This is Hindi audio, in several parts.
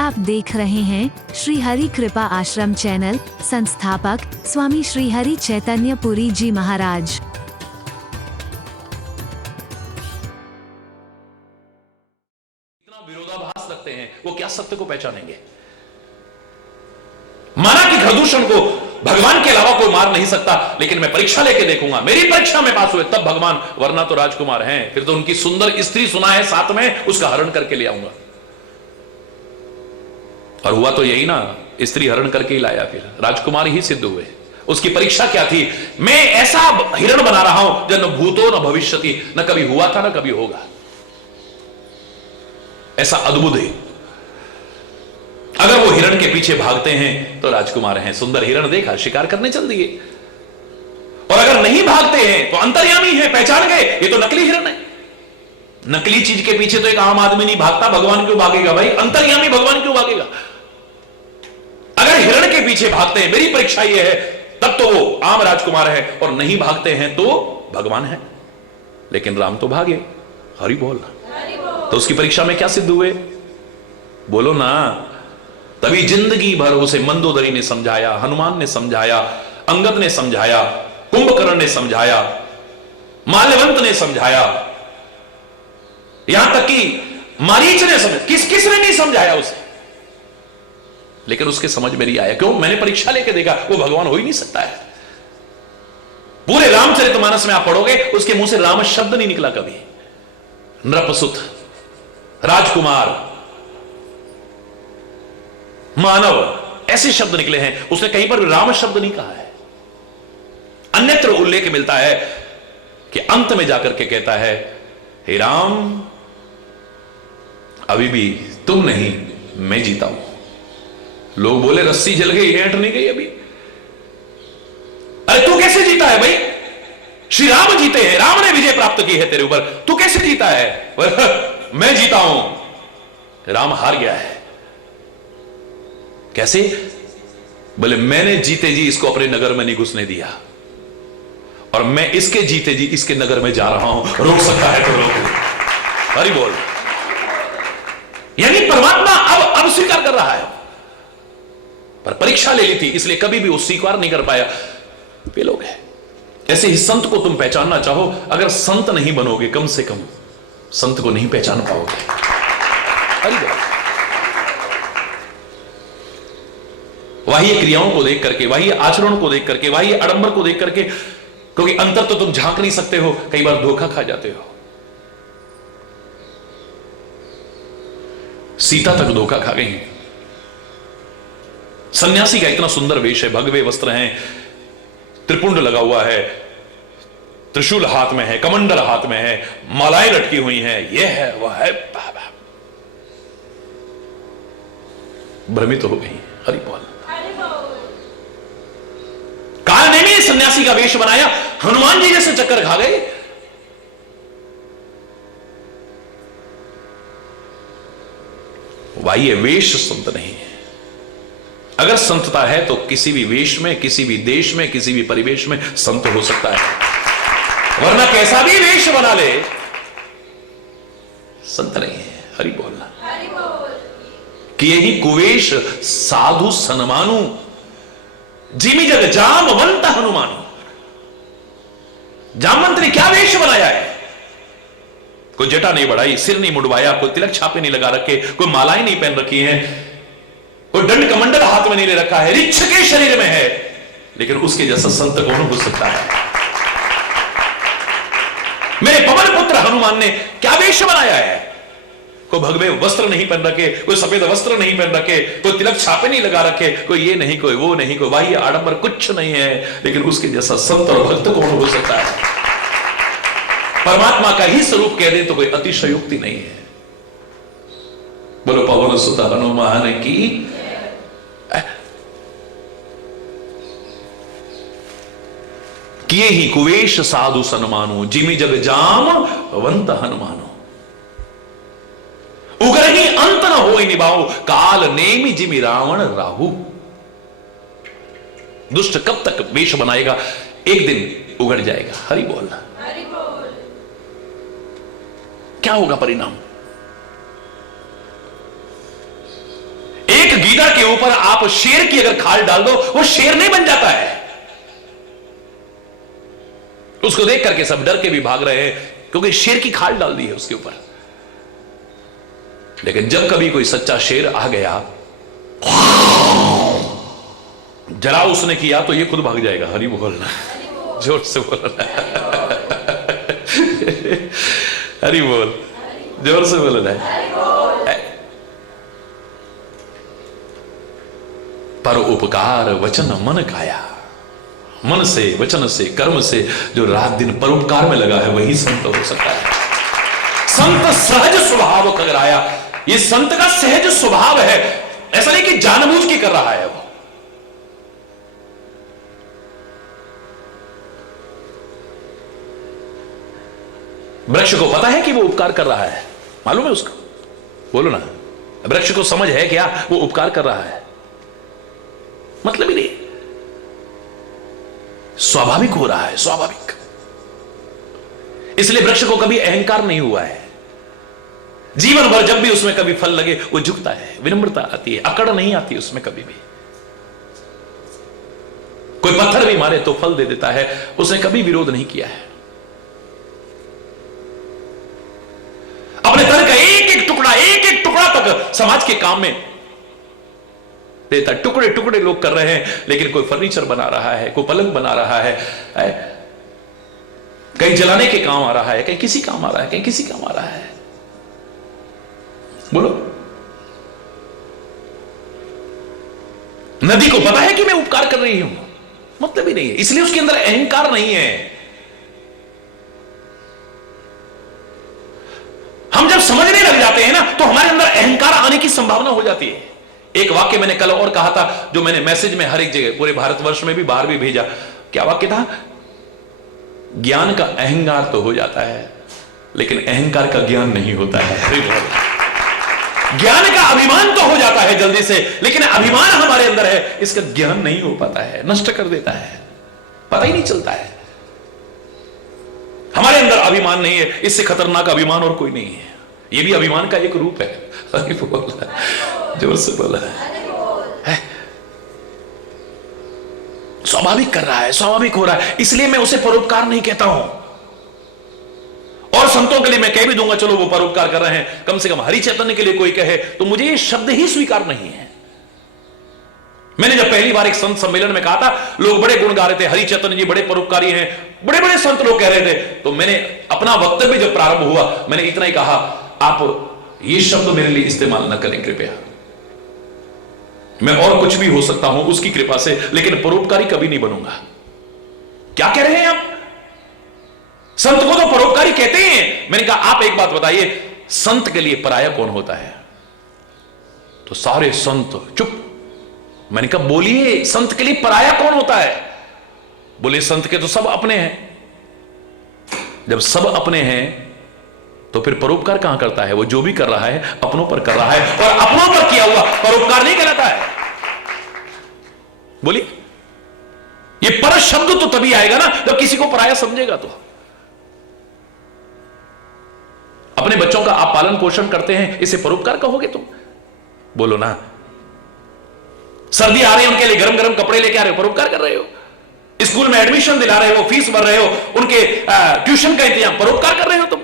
आप देख रहे हैं श्री हरि कृपा आश्रम चैनल। संस्थापक स्वामी श्री हरि चैतन्य पुरी जी महाराज। इतना विरोधाभास रखते हैं, वो क्या सत्य को पहचानेंगे? माना कि प्रदूषण को भगवान के अलावा कोई मार नहीं सकता, लेकिन मैं परीक्षा लेके देखूंगा, मेरी परीक्षा में पास हुए तब भगवान, वरना तो राजकुमार हैं। फिर तो उनकी सुंदर स्त्री सुना है साथ में, उसका हरण करके ले आऊंगा। और हुआ तो यही ना, स्त्री हरण करके ही लाया, फिर राजकुमार ही सिद्ध हुए। उसकी परीक्षा क्या थी? मैं ऐसा हिरण बना रहा हूं जो न भूतो न भविष्यति, न कभी हुआ था न कभी होगा। ऐसा अद्भुत है। अगर वो हिरण के पीछे भागते हैं तो राजकुमार हैं, सुंदर हिरण देखा, शिकार करने चल दिए। और अगर नहीं भागते हैं तो अंतर्यामी है, पहचान गए ये तो नकली हिरण है। नकली चीज के पीछे तो एक आम आदमी नहीं भागता, भगवान क्यों भागेगा भाई? अंतर्यामी भगवान क्यों भागेगा? अगर हिरण के पीछे भागते हैं, मेरी परीक्षा ये है, तब तो वो आम राजकुमार है, और नहीं भागते हैं तो भगवान है। लेकिन राम तो भागे, हरि बोल। तो उसकी परीक्षा में क्या सिद्ध हुए? बोलो ना। तभी जिंदगी भर उसे मंदोदरी ने समझाया, हनुमान ने समझाया, अंगद ने समझाया, कुंभकर्ण ने समझाया, माल्यवंत ने समझाया, यहां तक कि मारीच ने समझाया। किसने नहीं समझाया उसे? लेकिन उसके समझ में नहीं आया। क्यों? मैंने परीक्षा लेके देखा, वो भगवान हो ही नहीं सकता है। पूरे रामचरितमानस में आप पढ़ोगे, उसके मुंह से राम शब्द नहीं निकला कभी। नृपसुत, राजकुमार, मानव, ऐसे शब्द निकले हैं। उसने कहीं पर राम शब्द नहीं कहा है। अन्यत्र उल्लेख मिलता है कि अंत में जाकर के कहता है, हे राम, अभी भी तुम नहीं, मैं जीता हूं। लोग बोले रस्सी जल गई, ऐंठ नहीं गई अभी। अरे तू कैसे जीता है भाई? श्री राम जीते हैं, राम ने विजय प्राप्त की है तेरे ऊपर, तू कैसे जीता है? मैं जीता हूं, राम हार गया है। कैसे? बोले मैंने जीते जी इसको अपने नगर में नहीं घुसने दिया, और मैं इसके जीते जी इसके नगर में जा रहा हूं, रोक सकता है तो रोक। हरि बोल। यानी परमात्मा अब स्वीकार कर रहा है, पर परीक्षा ले ली थी, इसलिए कभी भी वो स्वीकार नहीं कर पाया। वे लोग हैं। ऐसे ही संत को तुम पहचानना चाहो, अगर संत नहीं बनोगे, कम से कम संत को नहीं पहचान पाओगे। हरि बोल। बाह्य क्रियाओं को देख करके, बाह्य आचरण को देख करके, बाह्य आडंबर को देख करके, क्योंकि अंतर तो तुम झांक नहीं सकते हो, कई बार धोखा खा जाते हो। सीता तक धोखा खा गई। सन्यासी का इतना सुंदर वेश है, भगवे वस्त्र हैं, त्रिपुंड लगा हुआ है, त्रिशूल हाथ में है, कमंडल हाथ में है, मालाएं लटकी हुई हैं, यह है वह है। भ्रमित हो गई। हरि बोल। काल ने भी सन्यासी का वेश बनाया, हनुमान जी जैसे चक्कर खा गए। वाह्य वेश संत नहीं है। अगर संतता है तो किसी भी वेश में, किसी भी देश में, किसी भी परिवेश में संत हो सकता है, वरना कैसा भी वेश बना ले, संत नहीं है। हरि बोलना। कि यही कुवेश साधु सनमानु, जिमी जग जामवंत हनुमानु। जामवंत ने क्या वेश बनाया है? कोई जटा नहीं बढ़ाई, सिर नहीं मुंडवाया, कोई तिलक छापे नहीं लगा रखे, कोई मालाएं नहीं पहन रखी हैं, कोई दंड कमंडल हाथ में नहीं ले रखा है, रिच्छ के शरीर में है, लेकिन उसके जैसा संत कौन हो सकता है? मेरे पवन पुत्र हनुमान ने क्या वेश बनाया है? कोई भगवे वस्त्र नहीं पहन रखे, कोई सफेद वस्त्र नहीं पहन रखे, कोई तिलक छापे नहीं लगा रखे, कोई ये नहीं, कोई वो नहीं, कोई बाह्य आडंबर कुछ नहीं है, लेकिन उसके जैसा संत और भक्त कौन हो सकता है? परमात्मा का ही स्वरूप कह दे तो कोई अतिशयोक्ति नहीं है। बोलो पवन सुत हनुमान की। किए ही कुवेश साधु सनमानु, जिमि जग जाम वंत हनुमानु। उग्र ही अंत न होई निभाऊ, काल नेमि जिमि रावण राहु। दुष्ट कब तक वेश बनाएगा? एक दिन उगड़ जाएगा। हरि बोलना। क्या होगा परिणाम? लीडर के ऊपर आप शेर की अगर खाल डाल दो, वो शेर नहीं बन जाता है। उसको देख करके सब डर के भी भाग रहे हैं, क्योंकि शेर की खाल डाल दी है उसके ऊपर। लेकिन जब कभी कोई सच्चा शेर आ गया, जरा उसने किया तो ये खुद भाग जाएगा। हरि बोलना, जोर से बोलना। हरि बोल, जोर से बोलना है। पर उपकार वचन मन काया, मन से, वचन से, कर्म से जो रात दिन परोपकार में लगा है वही संत हो सकता है। संत सहज स्वभाव खगराया, ये संत का सहज स्वभाव है, ऐसा नहीं कि जानबूझ के कर रहा है वो। वृक्ष को पता है कि वो उपकार कर रहा है, मालूम है उसको? बोलो ना, वृक्ष को समझ है क्या वो उपकार कर रहा है? मतलब ही नहीं, स्वाभाविक हो रहा है, स्वाभाविक। इसलिए वृक्ष को कभी अहंकार नहीं हुआ है। जीवन भर जब भी उसमें कभी फल लगे वो झुकता है, विनम्रता आती है, अकड़ नहीं आती उसमें कभी भी। कोई पत्थर भी मारे तो फल दे देता है, उसने कभी विरोध नहीं किया है। अपने धन का एक एक टुकड़ा तक समाज के काम में देता। टुकड़े टुकड़े लोग कर रहे हैं, लेकिन कोई फर्नीचर बना रहा है, कोई पलंग बना रहा है, कहीं जलाने के काम आ रहा है, कहीं किसी काम आ रहा है, कहीं किसी काम आ रहा है। बोलो, नदी को पता है कि मैं उपकार कर रही हूं, मतलब ही नहीं है, इसलिए उसके अंदर अहंकार नहीं है। हम जब समझने लग जाते हैं ना, तो हमारे अंदर अहंकार आने की संभावना हो जाती है। एक वाक्य मैंने कल और कहा था, जो मैंने मैसेज में हर एक जगह पूरे भारतवर्ष में भी बाहर भी भेजा। क्या वाक्य था? ज्ञान का अहंकार तो हो जाता है, लेकिन अहंकार का ज्ञान नहीं होता है। ज्ञान का अभिमान तो हो जाता है जल्दी से, लेकिन अभिमान हमारे अंदर है, इसका ज्ञान नहीं हो पाता है, नष्ट कर देता है, पता ही नहीं चलता है। हमारे अंदर अभिमान नहीं है, इससे खतरनाक अभिमान और कोई नहीं है। यह भी अभिमान का एक रूप है। जोर से बोला है। स्वाभाविक कर रहा है, स्वाभाविक हो रहा है, इसलिए मैं उसे परोपकार नहीं कहता हूं। और संतों के लिए मैं कह भी दूंगा, चलो वो परोपकार कर रहे हैं, कम से कम हरि चैतन्य के लिए कोई कहे तो मुझे ये शब्द ही स्वीकार नहीं है। मैंने जब पहली बार एक संत सम्मेलन में कहा था, लोग बड़े गुण गा रहे थे, हरि चैतन्य जी बड़े परोपकारी हैं, बड़े बड़े संत लोग कह रहे थे, तो मैंने अपना वक्तव्य जब प्रारंभ हुआ, मैंने इतना ही कहा, आप ये शब्द मेरे लिए इस्तेमाल न करें कृपया। मैं और कुछ भी हो सकता हूं उसकी कृपा से, लेकिन परोपकारी कभी नहीं बनूंगा। क्या कह रहे हैं आप? संत को तो परोपकारी कहते हैं। मैंने कहा आप एक बात बताइए, संत के लिए पराया कौन होता है? तो सारे संत चुप। मैंने कहा बोलिए, संत के लिए पराया कौन होता है? बोले संत के तो सब अपने हैं। जब सब अपने हैं तो फिर परोपकार कहां करता है? वो जो भी कर रहा है अपनों पर कर रहा है, और अपनों पर किया हुआ परोपकार नहीं कहलाता है। बोलिए, ये पर शब्द तो तभी आएगा ना जब किसी को पराया समझेगा। तो अपने बच्चों का आप पालन पोषण करते हैं, इसे परोपकार कहोगे तुम? बोलो ना। सर्दी आ रही है, उनके लिए गरम गरम कपड़े लेके आ रहे हो, परोपकार कर रहे हो। स्कूल में एडमिशन दिला रहे हो, फीस भर रहे हो, उनके ट्यूशन का इंतजाम, परोपकार कर रहे हो तुम।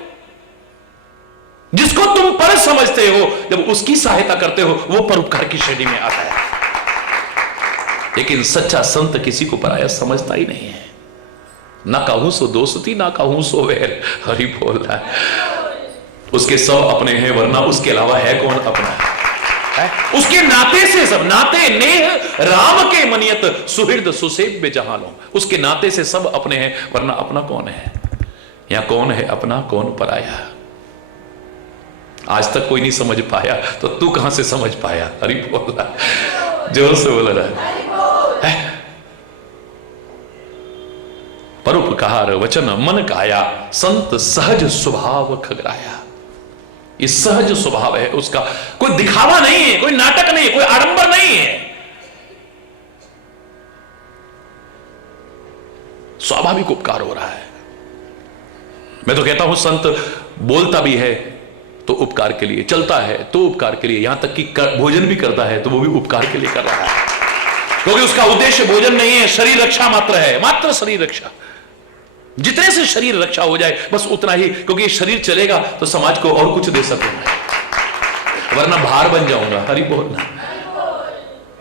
जिसको तुम पर समझते हो, जब उसकी सहायता करते हो, वो परोपकार की श्रेणी में आता है। लेकिन सच्चा संत किसी को पराया समझता ही नहीं है। ना कहूं सो दोस्ती, ना कहूं सो वैर। हरि बोल रहा है। उसके सब अपने हैं, वरना उसके अलावा है कौन अपना है? उसके नाते से सब, नाते नेह राम के मनियत सुहृद सुसेव्य जहां लो। उसके नाते से सब अपने हैं, वरना अपना कौन है? या कौन है अपना, कौन पराया? आज तक कोई नहीं समझ पाया, तो तू कहां से समझ पाया? हरि बोल रहा है, जोर से बोल रहा है। परोपकार वचन मन काया, संत सहज स्वभाव खगराया। ये सहज स्वभाव है उसका, कोई दिखावा नहीं है, कोई नाटक नहीं है, कोई आडंबर नहीं है, स्वाभाविक उपकार हो रहा है। मैं तो कहता हूं संत बोलता भी है तो उपकार के लिए, चलता है तो उपकार के लिए, यहां तक कि भोजन भी करता है तो वो भी उपकार के लिए कर रहा है, क्योंकि उसका उद्देश्य भोजन नहीं है, शरीर रक्षा मात्र है, मात्र शरीर रक्षा। जितने से शरीर रक्षा हो जाए बस उतना ही, क्योंकि शरीर चलेगा तो समाज को और कुछ दे सकूंगा, वरना भार बन जाऊंगा। हरि बोलना।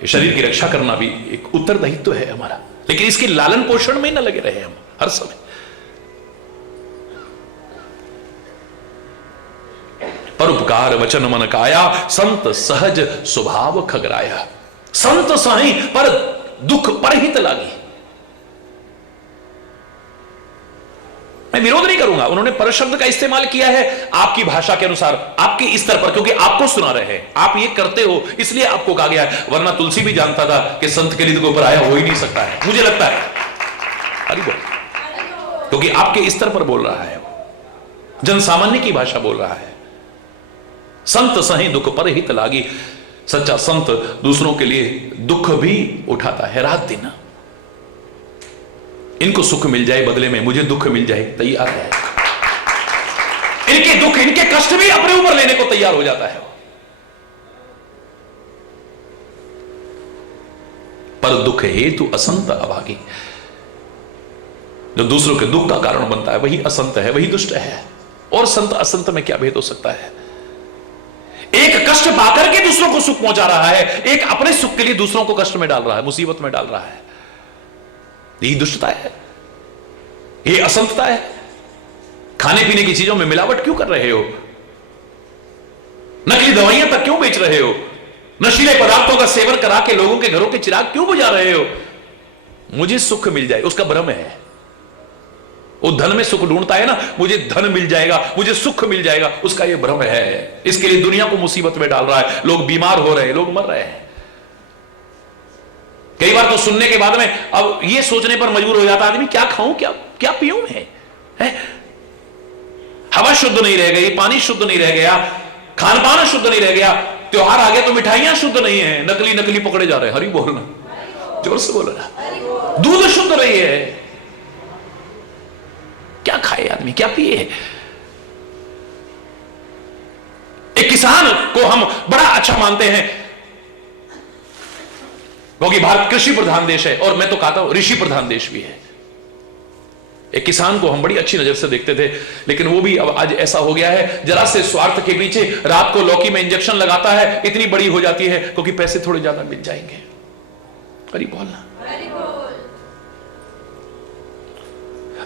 शरीर की रक्षा करना भी एक उत्तरदायित्व है हमारा, लेकिन इसके लालन पोषण में न लगे रहे हम हर समय। परोपकार वचन मन काया, संत सहज स्वभाव खगराया। संत साई पर दुख परहित लागी। मैं विरोध नहीं करूंगा, उन्होंने पर शब्द का इस्तेमाल किया है आपकी भाषा के अनुसार, आपके स्तर पर, क्योंकि आपको सुना रहे हैं, आप ये करते हो इसलिए आपको कहा गया है, वरना तुलसी भी जानता था कि संत के लिए तो ऊपर आया हो ही नहीं सकता है, मुझे लगता है। अरे बोल, क्योंकि आपके स्तर पर बोल रहा है, जन सामान्य की भाषा बोल रहा है। संत सही दुख पर हित लागी। सच्चा संत दूसरों के लिए दुख भी उठाता है रात दिन। इनको सुख मिल जाए बदले में मुझे दुख मिल जाए तैयार है। इनके दुख इनके कष्ट भी अपने ऊपर लेने को तैयार हो जाता है। पर दुख हेतु असंत अभागी। जो दूसरों के दुख का कारण बनता है वही असंत है, वही दुष्ट है। और संत असंत में क्या भेद हो सकता है? एक कष्ट पाकर के दूसरों को सुख पहुंचा रहा है, एक अपने सुख के लिए दूसरों को कष्ट में डाल रहा है, मुसीबत में डाल रहा है। यही दुष्टता है, ये असंतता है। खाने पीने की चीजों में मिलावट क्यों कर रहे हो? नकली दवाइयां तक क्यों बेच रहे हो? नशीले पदार्थों का सेवन करा के लोगों के घरों के चिराग क्यों बुझा रहे हो? मुझे सुख मिल जाए उसका भ्रम है। वो धन में सुख ढूंढता है ना, मुझे धन मिल जाएगा, मुझे सुख मिल जाएगा, उसका ये भ्रम है। इसके लिए दुनिया को मुसीबत में डाल रहा है। लोग बीमार हो रहे हैं, लोग मर रहे हैं। कई बार तो सुनने के बाद में अब ये सोचने पर मजबूर हो जाता आदमी, क्या खाऊं, क्या पीऊं मैं, है? हवा शुद्ध नहीं रह गई, पानी शुद्ध नहीं रह गया, खान पान शुद्ध नहीं रह गया, त्योहार आ गए तो मिठाइयां शुद्ध नहीं है, नकली नकली पकड़े जा रहे हैं। हरि बोलना, जोर से बोलना। दूध शुद्ध नहीं है, क्या खाए आदमी, क्या पिए? एक किसान को हम बड़ा अच्छा मानते हैं क्योंकि भारत कृषि प्रधान देश है, और मैं तो कहता हूं ऋषि प्रधान देश भी है। एक किसान को हम बड़ी अच्छी नजर से देखते थे, लेकिन वो भी अब आज ऐसा हो गया है, जरा से स्वार्थ के पीछे रात को लौकी में इंजेक्शन लगाता है, इतनी बड़ी हो जाती है क्योंकि पैसे थोड़े ज्यादा मिल जाएंगे। करीब बोलना।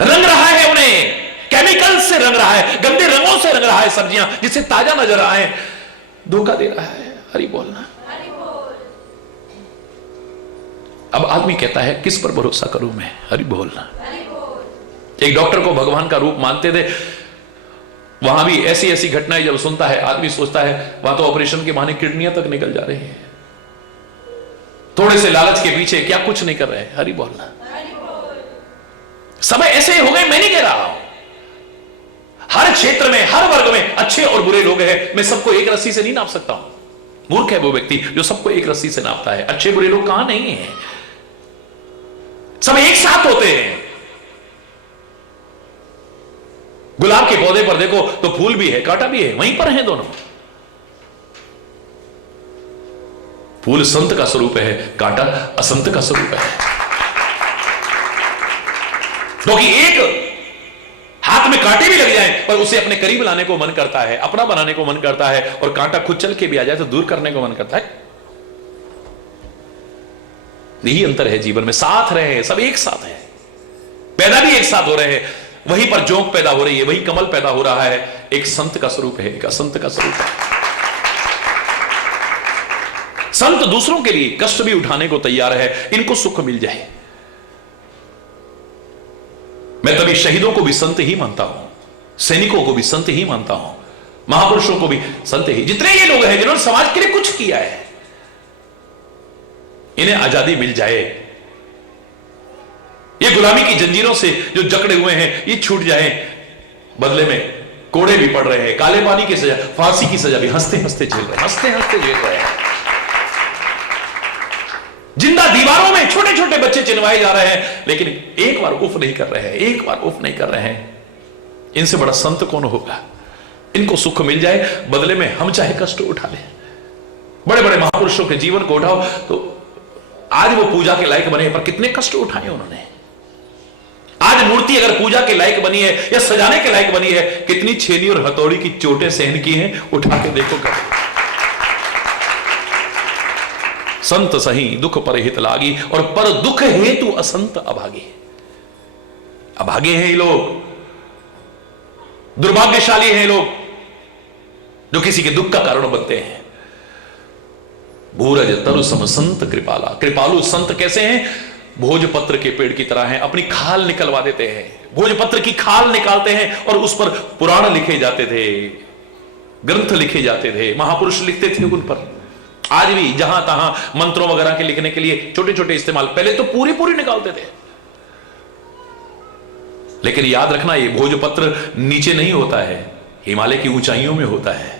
रंग रहा है उन्हें, केमिकल से रंग रहा है, गंदे रंगों से रंग रहा है सब्जियां, जिससे ताजा नजर आए, धोखा दे रहा है। हरि बोलना। अब आदमी कहता है किस पर भरोसा करूं मैं? हरि बोलना। एक डॉक्टर को भगवान का रूप मानते थे, वहां भी ऐसी ऐसी घटनाएं जब सुनता है आदमी सोचता है वहां तो ऑपरेशन के बहाने किडनियां तक निकल जा रही हैं। थोड़े से लालच के पीछे क्या कुछ नहीं कर रहे हैं। हरि बोलना। सब ऐसे हो गए, मैं नहीं कह रहा हूं। हर क्षेत्र में, हर वर्ग में अच्छे और बुरे लोग हैं। मैं सबको एक रस्सी से नहीं नाप सकता हूं। मूर्ख है वो व्यक्ति जो सबको एक रस्सी से नापता है। अच्छे बुरे लोग कहां नहीं है, सब एक साथ होते हैं। गुलाब के पौधे पर देखो तो फूल भी है, कांटा भी है, वहीं पर हैं दोनों। फूल संत का स्वरूप है, कांटा असंत का स्वरूप है। क्योंकि एक हाथ में कांटे भी लग जाए पर उसे अपने करीब लाने को मन करता है, अपना बनाने को मन करता है, और कांटा खुद चल के भी आ जाए तो दूर करने को मन करता है। यही अंतर है जीवन में। साथ रहे हैं, सब एक साथ है, पैदा भी एक साथ हो रहे हैं। वहीं पर जोंक पैदा हो रही है, वही कमल पैदा हो रहा है। एक संत का स्वरूप है, एक असंत का स्वरूप है। संत दूसरों के लिए कष्ट भी उठाने को तैयार है, इनको सुख मिल जाए। मैं तभी शहीदों को भी संत ही मानता हूं, सैनिकों को भी संत ही मानता हूं, महापुरुषों को भी संत ही। जितने ये लोग हैं जिन्होंने समाज के लिए कुछ किया है, इन्हें आजादी मिल जाए, ये गुलामी की जंजीरों से जो जकड़े हुए हैं ये छूट जाए। बदले में कोड़े भी पड़ रहे हैं, काले पानी की सजा, फांसी की सजा भी हंसते हंसते झेल रहे हैं, हंसते हंसते झेल रहे हैं। जिंदा दीवारों में छोटे छोटे बच्चे चिनवाए जा रहे हैं, लेकिन एक बार उफ नहीं कर रहे हैं, एक बार उफ नहीं कर रहे हैं। इनसे बड़ा संत कौन होगा? इनको सुख मिल जाए, बदले में हम चाहे कष्ट उठा लें। बड़े बड़े महापुरुषों के जीवन को उठाओ तो आज वो पूजा के लायक बने, पर कितने कष्ट उठाए उन्होंने। आज मूर्ति अगर पूजा के लायक बनी है या सजाने के लायक बनी है, कितनी छेनी और हथौड़ी की चोटें सहन की हैं, उठा के देखो कभी। संत सही दुख पर हित लागी, और पर दुख हेतु असंत अभागे। अभागे हैं ये लोग, दुर्भाग्यशाली हैं लोग जो किसी के दुख का कारण बनते हैं। भूरज तरु सम संत कृपाला। कृपालु संत कैसे हैं? भोजपत्र के पेड़ की तरह हैं, अपनी खाल निकलवा देते हैं। भोजपत्र की खाल निकालते हैं और उस पर पुराण लिखे जाते थे, ग्रंथ लिखे जाते थे, महापुरुष लिखते थे उन पर। आज भी जहां तहां मंत्रों वगैरह के लिखने के लिए छोटे छोटे इस्तेमाल, पहले तो पूरी पूरी निकालते थे। लेकिन याद रखना, ये भोजपत्र नीचे नहीं होता है, हिमालय की ऊंचाइयों में होता है।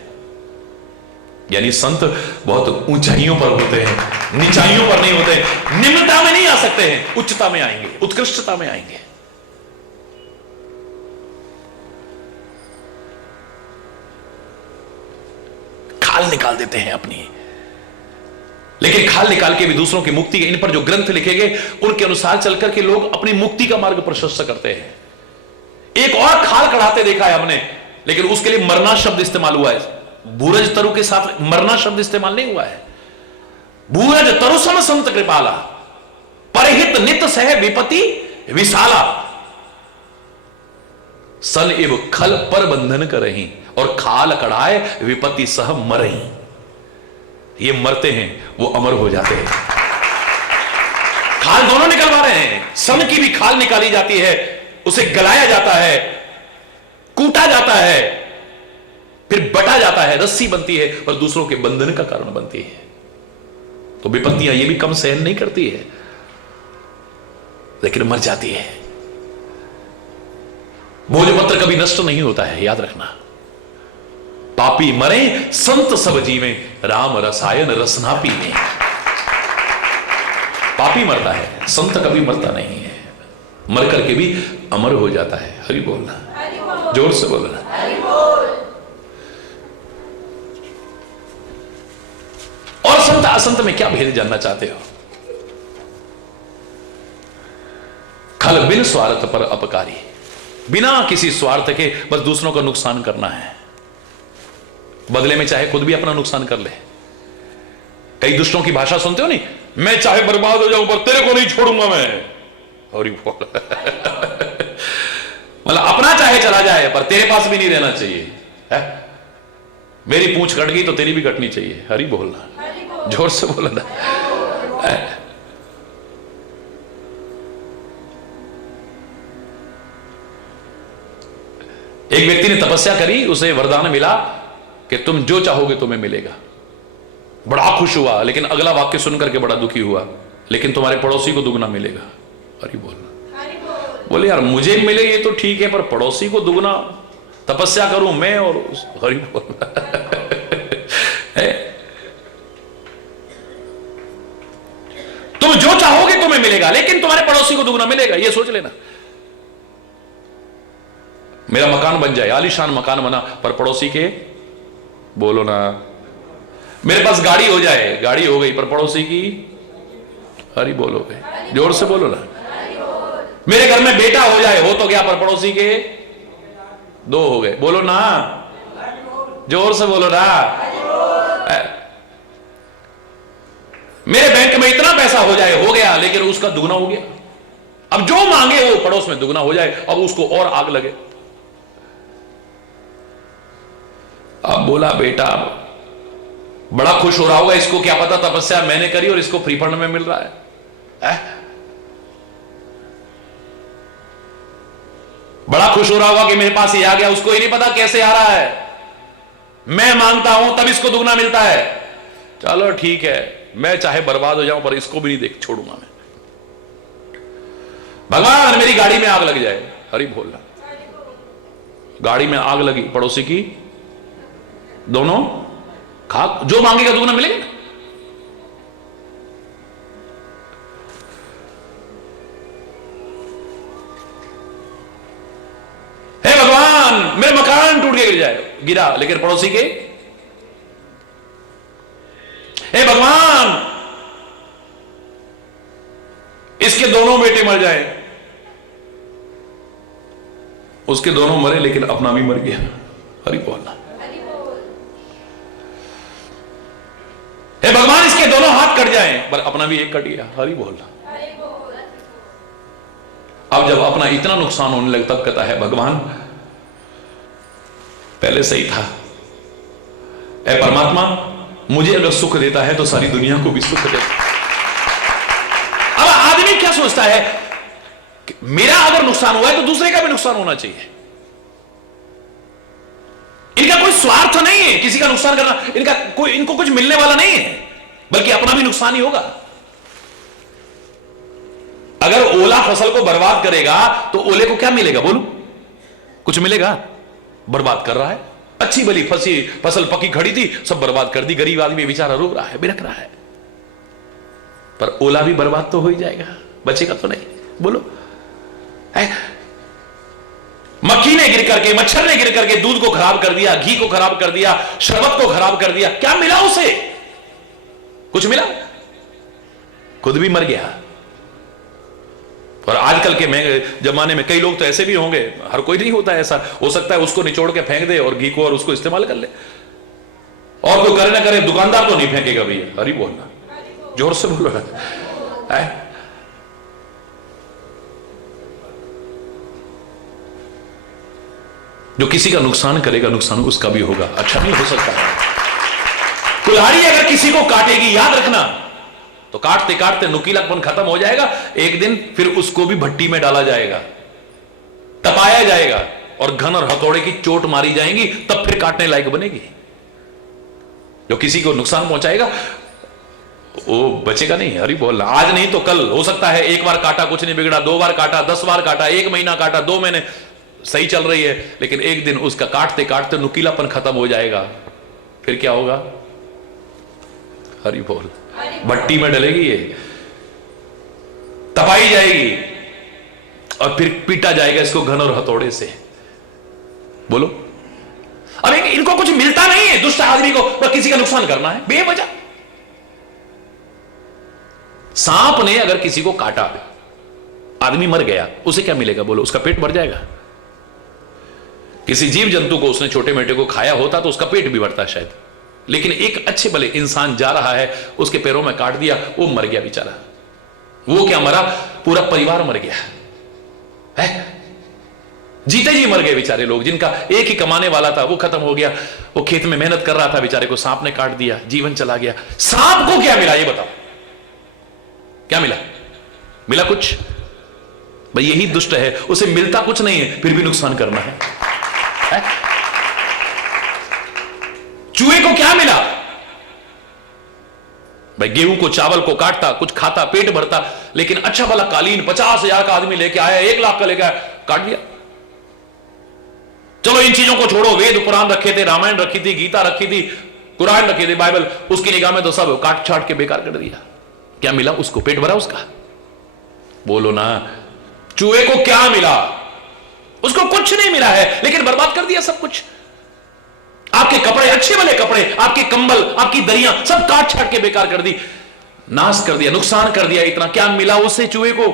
यानी संत बहुत ऊंचाइयों पर होते हैं, नीचाइयों पर नहीं होते। निम्नता में नहीं आ सकते हैं, उच्चता में आएंगे, उत्कृष्टता में आएंगे। खाल निकाल देते हैं अपनी, लेकिन खाल निकाल के भी दूसरों की मुक्ति, इन पर जो ग्रंथ लिखे गए उनके अनुसार चलकर के लोग अपनी मुक्ति का मार्ग प्रशस्त करते हैं। एक और खाल कढ़ाते देखा है हमने, लेकिन उसके लिए मरना शब्द इस्तेमाल हुआ है। भूरज तरु के साथ मरना शब्द इस्तेमाल नहीं हुआ है। भूरज तरु सम संत कृपाला, परहित नित सह विपति विशाला। सन इव खल पर बंधन करही, और खाल कढ़ाए विपति सह मरही। ये मरते हैं, वो अमर हो जाते हैं। खाल दोनों निकलवा रहे हैं। सन की भी खाल निकाली जाती है, उसे गलाया जाता है, कूटा जाता है, फिर बटा जाता है, रस्सी बनती है और दूसरों के बंधन का कारण बनती है। तो विपत्तियां ये भी कम सहन नहीं करती है, लेकिन मर जाती है। भोजपत्र कभी नष्ट नहीं होता है, याद रखना। पापी मरे संत सब जीवे, राम रसायन रसना पीवे। पापी मरता है, संत कभी मरता नहीं है, मर करके भी अमर हो जाता है। हरि बोलना, जोर से बोलना। और संत असंत में क्या भेद जानना चाहते हो? खल बिन स्वार्थ पर अपकारी, बिना किसी स्वार्थ के बस दूसरों का नुकसान करना है, बदले में चाहे खुद भी अपना नुकसान कर ले। कई दुष्टों की भाषा सुनते हो नहीं, मैं चाहे बर्बाद हो जाऊं पर तेरे को नहीं छोड़ूंगा मैं। और मतलब अपना चाहे चला जाए पर तेरे पास भी नहीं रहना चाहिए है? मेरी पूंछ कट गई तो तेरी भी कटनी चाहिए। हरि बोलना, जोर से बोलना। एक व्यक्ति ने तपस्या करी, उसे वरदान मिला कि तुम जो चाहोगे तुम्हें मिलेगा। बड़ा खुश हुआ, लेकिन अगला वाक्य सुनकर के बड़ा दुखी हुआ, लेकिन तुम्हारे पड़ोसी को दुगना मिलेगा। हरि बोलना। बोले यार मुझे मिले ये तो ठीक है, पर पड़ोसी को दुगना, तपस्या करूं मैं और हरि बोलना। तुम जो चाहोगे तुम्हें मिलेगा, लेकिन तुम्हारे पड़ोसी को दुगना मिलेगा, ये सोच लेना। मेरा मकान बन जाए, आलीशान मकान बना, पर पड़ोसी के, बोलो ना। मेरे पास गाड़ी हो जाए, गाड़ी हो गई, पर पड़ोसी की, हरि बोलोगे, जोर से बोलो ना। मेरे घर में बेटा हो जाए, हो तो गया, पर पड़ोसी के 2 हो गए, बोलो ना, जोर से बोलो ना। मेरे बैंक में इतना पैसा हो जाए, हो गया, लेकिन उसका दुगना हो गया। अब जो मांगे वो पड़ोस में दुगना हो जाए, अब उसको और आग लगे। अब बोला बेटा, बड़ा खुश हो रहा होगा, इसको क्या पता तपस्या मैंने करी और इसको फ्री फंड में मिल रहा है? बड़ा खुश हो रहा होगा कि मेरे पास ये आ गया, उसको ही नहीं पता कैसे आ रहा है। मैं मांगता हूं तब इसको दुगना मिलता है। चलो ठीक है, मैं चाहे बर्बाद हो जाऊं पर इसको भी नहीं देख छोड़ूंगा मैं। भगवान मेरी गाड़ी में आग लग जाए, हरि बोलना। गाड़ी में आग लगी, पड़ोसी की दोनों खाक, जो मांगेगा दुगना मिलेगा ना। हे भगवान मेरे मकान टूट के गिर जाए, गिरा, लेकिन पड़ोसी के, हे भगवान इसके दोनों बेटे मर जाए। उसके दोनों मरे लेकिन अपना भी मर गया। हरि बोलना। हे भगवान इसके दोनों हाथ कट जाएं, पर अपना भी एक कट गया। हरि बोलना। अब जब अपना इतना नुकसान होने लगता, तब कहता है भगवान पहले सही था। ऐ परमात्मा, मुझे अगर सुख देता है तो सारी दुनिया को भी सुख देता। अब आदमी क्या सोचता है कि मेरा अगर नुकसान हुआ है तो दूसरे का भी नुकसान होना चाहिए। इनका कोई स्वार्थ नहीं है किसी का नुकसान करना, इनको कुछ मिलने वाला नहीं है, बल्कि अपना भी नुकसान ही होगा। अगर ओला फसल को बर्बाद करेगा तो ओले को क्या मिलेगा? बोलो, कुछ मिलेगा? बर्बाद कर रहा है। अच्छी भली फसल पकी खड़ी थी, सब बर्बाद कर दी। गरीब आदमी बेचारा रो रहा है, बिलख रहा है, पर ओला भी बर्बाद तो हो ही जाएगा, बचेगा तो नहीं। बोलो, मक्खी ने गिर करके, मच्छर ने गिर करके दूध को खराब कर दिया, घी को खराब कर दिया, शरबत को खराब कर दिया, क्या मिला उसे? कुछ मिला? खुद भी मर गया। और आजकल के महंगे जमाने में कई लोग तो ऐसे भी होंगे, हर कोई नहीं होता ऐसा, हो सकता है उसको निचोड़ के फेंक दे और घी को और उसको इस्तेमाल कर ले। और कोई करे ना करे, दुकानदार तो नहीं फेंकेगा भैया। हरि बोलना, जोर से बोलो है। जो किसी का नुकसान करेगा, नुकसान उसका भी होगा, अच्छा नहीं हो सकता है। कुल्हाड़ी अगर किसी को काटेगी, याद रखना, तो काटते काटते नुकीलापन खत्म हो जाएगा। एक दिन फिर उसको भी भट्टी में डाला जाएगा, तपाया जाएगा, और घन और हथौड़े की चोट मारी जाएगी, तब फिर काटने लायक बनेगी। जो किसी को नुकसान पहुंचाएगा वो बचेगा नहीं। हरि बोलना। आज नहीं तो कल हो सकता है, एक बार काटा कुछ नहीं बिगड़ा, 2 बार काटा, 10 बार काटा, 1 महीना काटा, 2 महीने सही चल रही है, लेकिन एक दिन उसका काटते काटते नुकीलापन खत्म हो जाएगा। फिर क्या होगा? हरि बोल। भट्टी में डलेगी, ये तपाई जाएगी, और फिर पीटा जाएगा इसको घन और हथौड़े से। बोलो, अब इनको कुछ मिलता नहीं है दुष्ट आदमी को, पर किसी का नुकसान करना है बेवजह। सांप ने अगर किसी को काटा, आदमी मर गया, उसे क्या मिलेगा? बोलो, उसका पेट भर जाएगा। किसी जीव जंतु को उसने छोटे मोटे को खाया होता तो उसका पेट भी भरता शायद, लेकिन एक अच्छे भले इंसान जा रहा है, उसके पैरों में काट दिया, वो मर गया बेचारा। वो क्या मरा? पूरा परिवार मर गया है। जीते जी मर गए बेचारे लोग, जिनका एक ही कमाने वाला था वो खत्म हो गया। वो खेत में मेहनत कर रहा था, बेचारे को सांप ने काट दिया, जीवन चला गया। सांप को क्या मिला? ये बताओ, क्या मिला? मिला कुछ? भाई यही दुष्ट है, उसे मिलता कुछ नहीं है, फिर भी नुकसान करना है। चूहे को क्या मिला? भाई गेहूं को, चावल को काटता, कुछ खाता, पेट भरता, लेकिन अच्छा भला कालीन 50,000 का आदमी लेके आया, 1 लाख का लेके आया, काट दिया। चलो इन चीजों को छोड़ो, वेद पुराण रखे थे, रामायण रखी थी, गीता रखी थी, कुरान रखी थी, बाइबल, उसकी निगाह में तो सब काट छाट के बेकार कर दिया। क्या मिला उसको? पेट भरा उसका? बोलो ना। चूहे को क्या मिला? उसको कुछ नहीं मिला है, लेकिन बर्बाद कर दिया सब कुछ। आपके कपड़े, अच्छे भले कपड़े, आपके कंबल, आपकी दरियां, सब काट छाट के बेकार कर दी, नाश कर दिया, नुकसान कर दिया। इतना क्या मिला उससे चूहे को?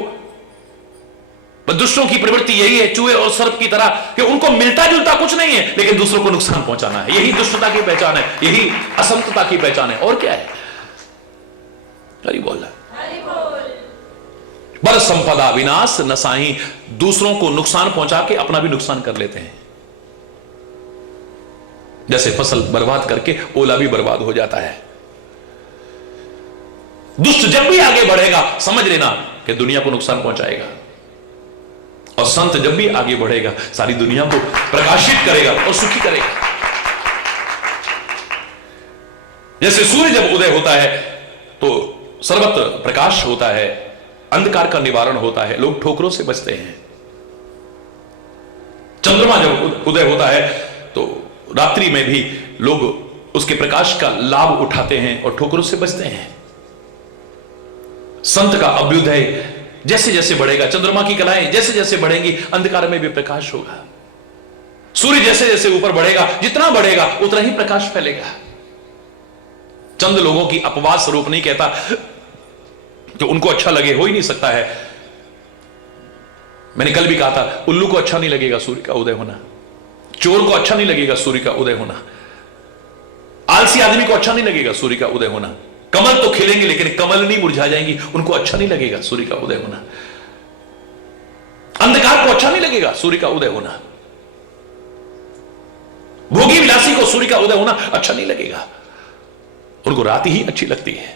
दुष्टों की प्रवृत्ति यही है, चूहे और सर्प की तरह, कि उनको मिलता जुलता कुछ नहीं है, लेकिन दूसरों को नुकसान पहुंचाना है। यही दुष्टता की पहचान है, यही असंतता की पहचान है, और क्या है? हरि बोल। बर संपदा विनाश नसाही, दूसरों को नुकसान पहुंचा के अपना भी नुकसान कर लेते हैं। जैसे फसल बर्बाद करके ओला भी बर्बाद हो जाता है। दुष्ट जब भी आगे बढ़ेगा, समझ लेना कि दुनिया को नुकसान पहुंचाएगा, और संत जब भी आगे बढ़ेगा, सारी दुनिया को प्रकाशित करेगा और सुखी करेगा। जैसे सूर्य जब उदय होता है तो सर्वत्र प्रकाश होता है, अंधकार का निवारण होता है, लोग ठोकरों से बचते हैं। चंद्रमा जब उदय होता है तो रात्रि में भी लोग उसके प्रकाश का लाभ उठाते हैं और ठोकरों से बचते हैं। संत का अभ्युदय जैसे जैसे बढ़ेगा, चंद्रमा की कलाएं जैसे जैसे बढ़ेंगी, अंधकार में भी प्रकाश होगा। सूर्य जैसे जैसे ऊपर बढ़ेगा, जितना बढ़ेगा उतना ही प्रकाश फैलेगा। चंद लोगों की अपवाद स्वरूप नहीं कहता कि उनको अच्छा लगे, हो ही नहीं सकता है। मैंने कल भी कहा था, उल्लू को अच्छा नहीं लगेगा सूर्य का उदय होना, चोर को अच्छा नहीं लगेगा सूर्य का उदय होना, आलसी आदमी को अच्छा नहीं लगेगा सूर्य का उदय होना। कमल तो खिलेंगे लेकिन कमल नहीं मुरझा जाएंगी, उनको अच्छा नहीं लगेगा सूर्य का उदय होना। अंधकार को अच्छा नहीं लगेगा सूर्य का उदय होना। भोगी विलासी को सूर्य का उदय होना अच्छा नहीं लगेगा, उनको रात ही अच्छी लगती है।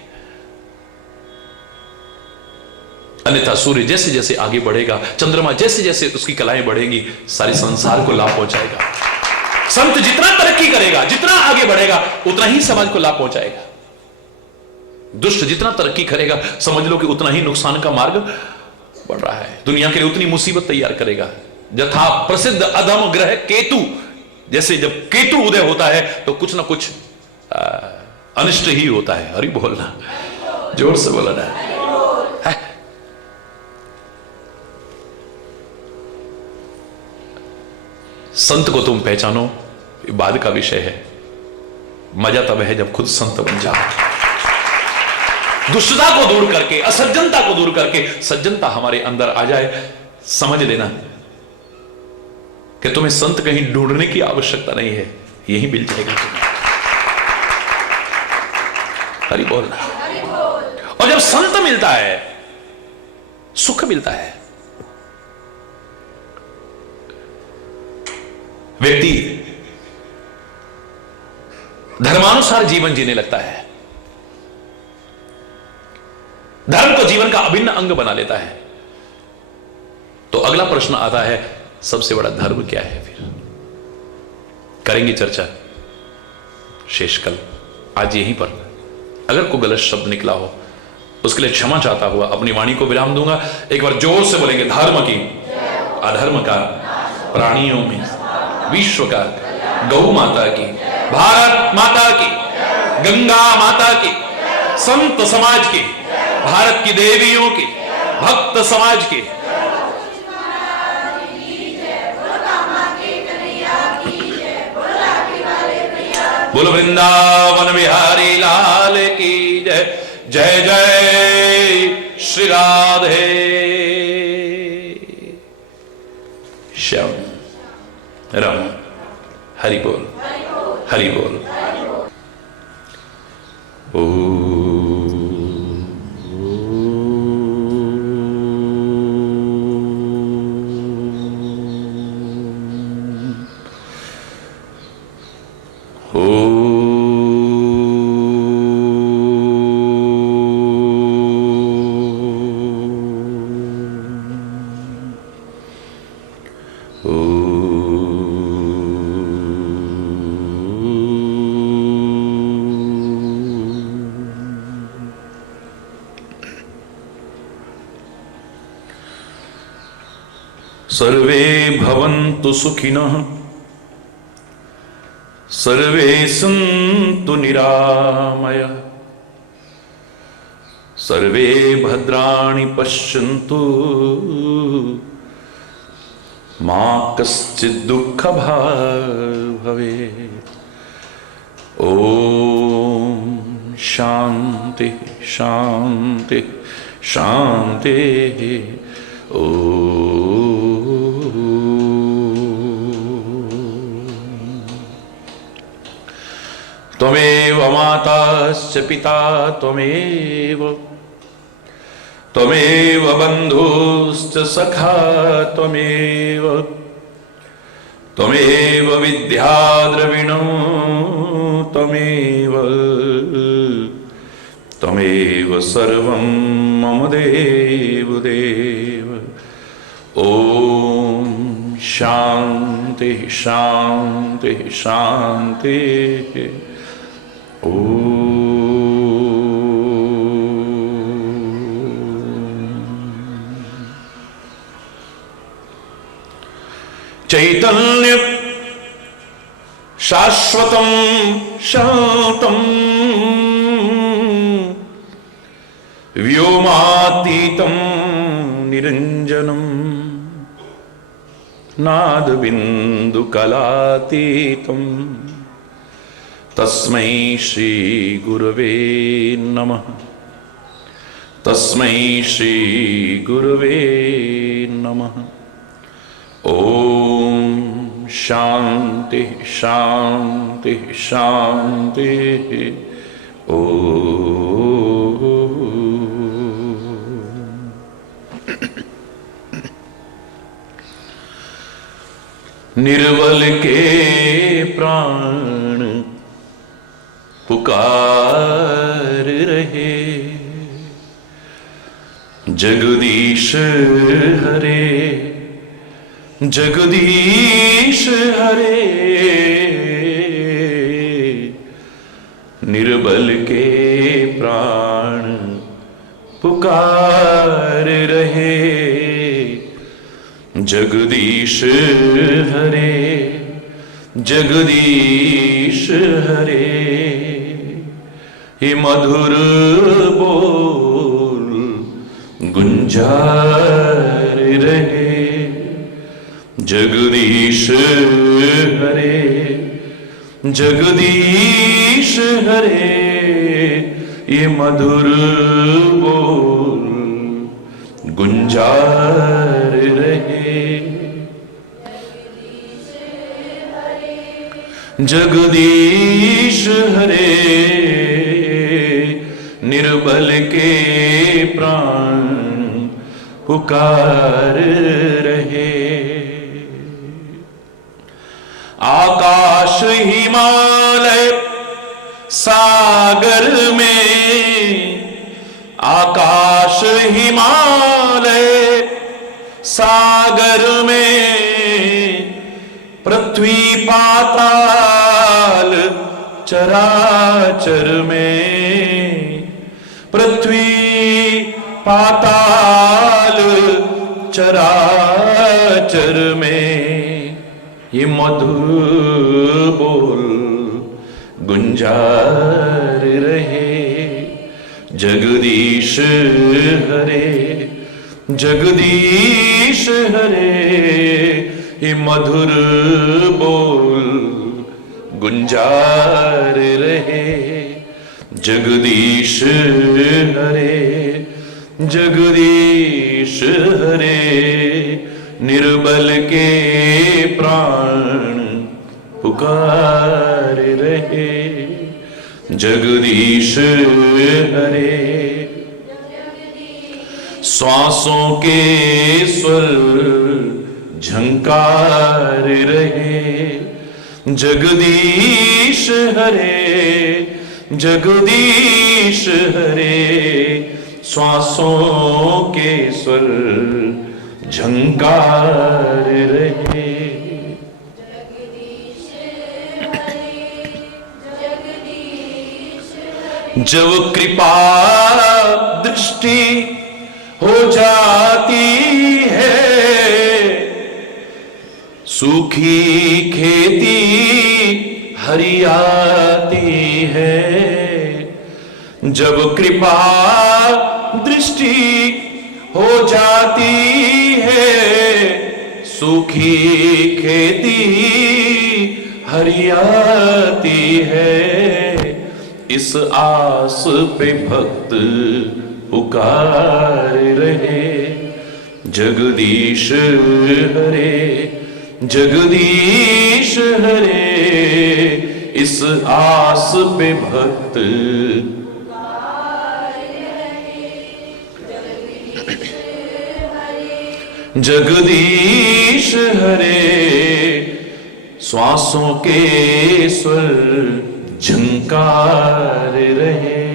अन्यथा सूर्य जैसे जैसे आगे बढ़ेगा, चंद्रमा जैसे जैसे उसकी कलाएं बढ़ेंगी, सारे संसार को लाभ पहुंचाएगा। संत जितना तरक्की करेगा, जितना आगे बढ़ेगा, उतना ही समाज को लाभ पहुंचाएगा। दुष्ट जितना तरक्की करेगा, समझ लो कि उतना ही नुकसान का मार्ग बढ़ रहा है। दुनिया के लिए उतनी मुसीबत तैयार करेगा। यथा प्रसिद्ध अधम ग्रह केतु, जैसे जब केतु उदय होता है तो कुछ ना कुछ अनिष्ट ही होता है। हरि बोलना, जोर से बोलना है। संत को तुम पहचानो, ये बाद का विषय है। मजा तब है जब खुद संत बन जाओ। दुष्टता को दूर करके, असज्जनता को दूर करके सज्जनता हमारे अंदर आ जाए। समझ लेना कि तुम्हें संत कहीं ढूंढने की आवश्यकता नहीं है, यही मिल जाएगा तुम्हें। हरि बोलना। और जब संत मिलता है, सुख मिलता है। व्यक्ति धर्मानुसार जीवन जीने लगता है, धर्म को जीवन का अभिन्न अंग बना लेता है। तो अगला प्रश्न आता है, सबसे बड़ा धर्म क्या है? फिर करेंगे चर्चा शेष कल। आज यहीं पर अगर कोई गलत शब्द निकला हो उसके लिए क्षमा चाहता हुआ अपनी वाणी को विराम दूंगा। एक बार जोर से बोलेंगे, धर्म की, अधर्म का, प्राणियों में, विश्व का, गौ माता की, भारत माता की, गंगा माता की, संत समाज की, भारत की देवियों की, भक्त समाज की। बोलो वृंदावन बिहारी लाल की जय। जय जय श्री राधे श्याम राम। हरि बोल, हरि बोल। सर्वे भवन्तु सुखिनः, सर्वे सन्तु निरामयः, सर्वे भद्राणि पश्यन्तु, मा कश्चित् दुःखभाग् भवेत्। ॐ शान्ति शान्ति शान्ति। त्वमेव माताश्च पिता त्वमेव, त्वमेव बन्धुश्च सखा त्वमेव, त्वमेव विद्या द्रविणो त्वमेव, त्वमेव सर्वं मम देव देव। ॐ शान्ति शान्ति शान्ति। चैतन्य शाश्वतं शान्तं व्योमातीतं निरञ्जनं नादबिन्दुसमारम्भं सिंधुकलातीतं तस्मै श्री गुरवे नमः। तस्मै श्री गुरवे नमः। ओम शांति शांति शांति। ओम निर्बल के प्राण पुकार रहे, जगदीश हरे जगदीश हरे। निर्बल के प्राण पुकार रहे, जगदीश हरे जगदीश हरे। हे मधुर बोल गुंजार रहे, जगदीश हरे जगदीश हरे। ये मधुर बोल गुंजार रहे, जगदीश हरे। निर्बल के प्राण पुकार रहे, आकाश हिमालय सागर में, आकाश हिमालय सागर में, पृथ्वी पाताल चराचर में, पृथ्वी पाताल चराचर में। ये मधुर बोल गुंजार रहे, जगदीश हरे जगदीश हरे। ये मधुर बोल गुंजार रहे, जगदीश हरे जगदीश हरे। निर्बल के प्राण पुकार रहे, जगदीश हरे। श्वासों के स्वर झंकार रहे, जगदीश हरे जगदीश हरे। श्वासों के स्वर झंकार रहे, जब कृपा दृष्टि हो जाती है, सूखी खेती हरियाती है। जब कृपा दृष्टि हो जाती है, सूखी खेती हरियाती है। इस आस पे भक्त पुकार रहे, जगदीश हरे जगदीश हरे। इस आस पे भक्त जगदीश हरे। श्वासों के स्वर झंकार रहे,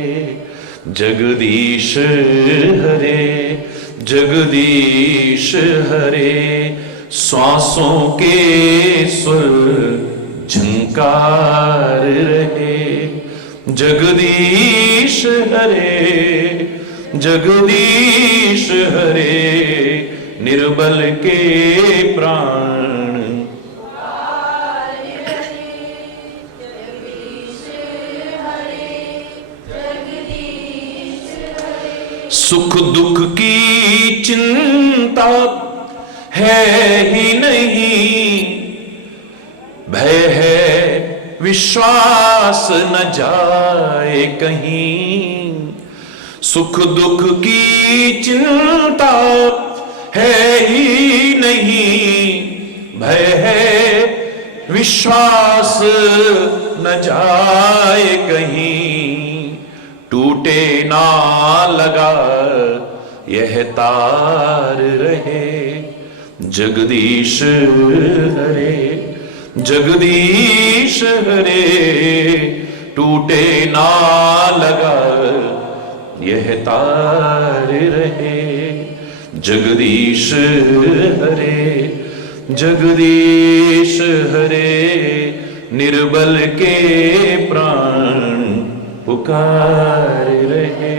जगदीश हरे जगदीश हरे। श्वासों के स्वर झंकार रहे, जगदीश हरे जगदीश हरे। निर्बल के प्राण सुख दुख की चिंता है ही नहीं, विश्वास न जाए कहीं, सुख दुख की चिंता है ही नहीं, भय है विश्वास न जाए कहीं, टूटे ना लगा यह तार रहे, जगदीश हरे जगदीश हरे, टूटे ना लगा यह तार रहे, जगदीश हरे जगदीश हरे, निर्बल के प्राण पुकार रहे।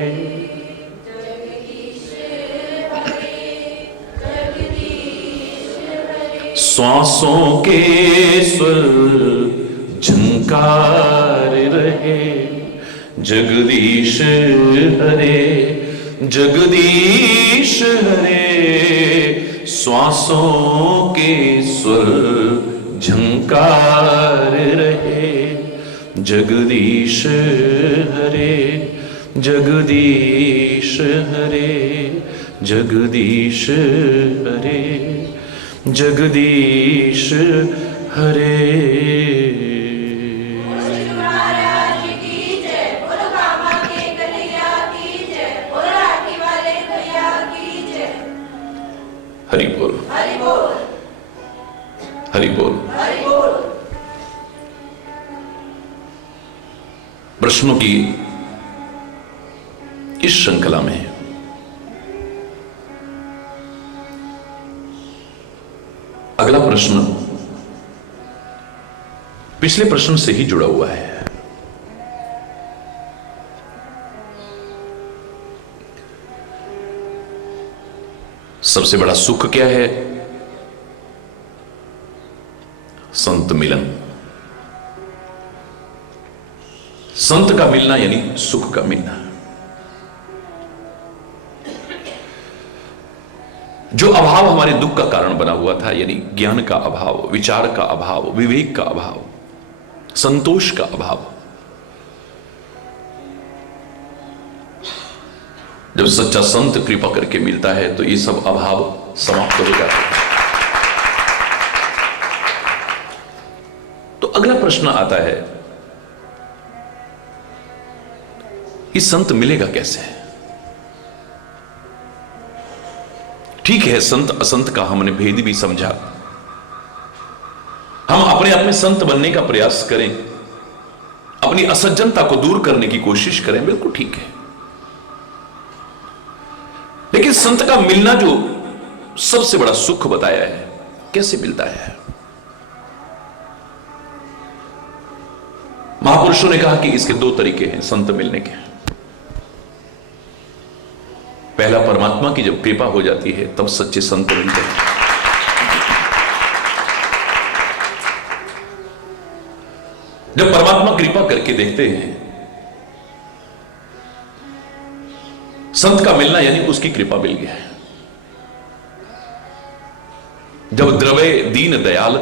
श्वासों के स्वर झंकार रहे, जगदीश हरे जगदीश हरे, श्वासों के स्वर झंकार रहे, जगदीश हरे जगदीश हरे जगदीश हरे जगदीश हरे। हरि बोल हरि बोल हरि बोल। प्रश्नों की इस श्रृंखला में अगला प्रश्न पिछले प्रश्न से ही जुड़ा हुआ है। सबसे बड़ा सुख क्या है? संत मिलन। संत का मिलना यानी सुख का मिलना। जो अभाव हमारे दुख का कारण बना हुआ था, यानी ज्ञान का अभाव, विचार का अभाव, विवेक का अभाव, संतोष का अभाव, जब सच्चा संत कृपा करके मिलता है तो ये सब अभाव समाप्त हो जाते हैं। तो अगला प्रश्न आता है कि संत मिलेगा कैसे? ठीक है, संत असंत का हमने भेद भी समझा। हम अपने आप में संत बनने का प्रयास करें, अपनी असज्जनता को दूर करने की कोशिश करें, बिल्कुल ठीक है। लेकिन संत का मिलना जो सबसे बड़ा सुख बताया है, कैसे मिलता है? महापुरुषों ने कहा कि इसके दो तरीके हैं संत मिलने के। पहला, परमात्मा की जब कृपा हो जाती है तब सच्चे संत मिलते हैं। जब परमात्मा कृपा करके देखते हैं, संत का मिलना यानी उसकी कृपा मिल गया है। जब द्रवे दीन दयाल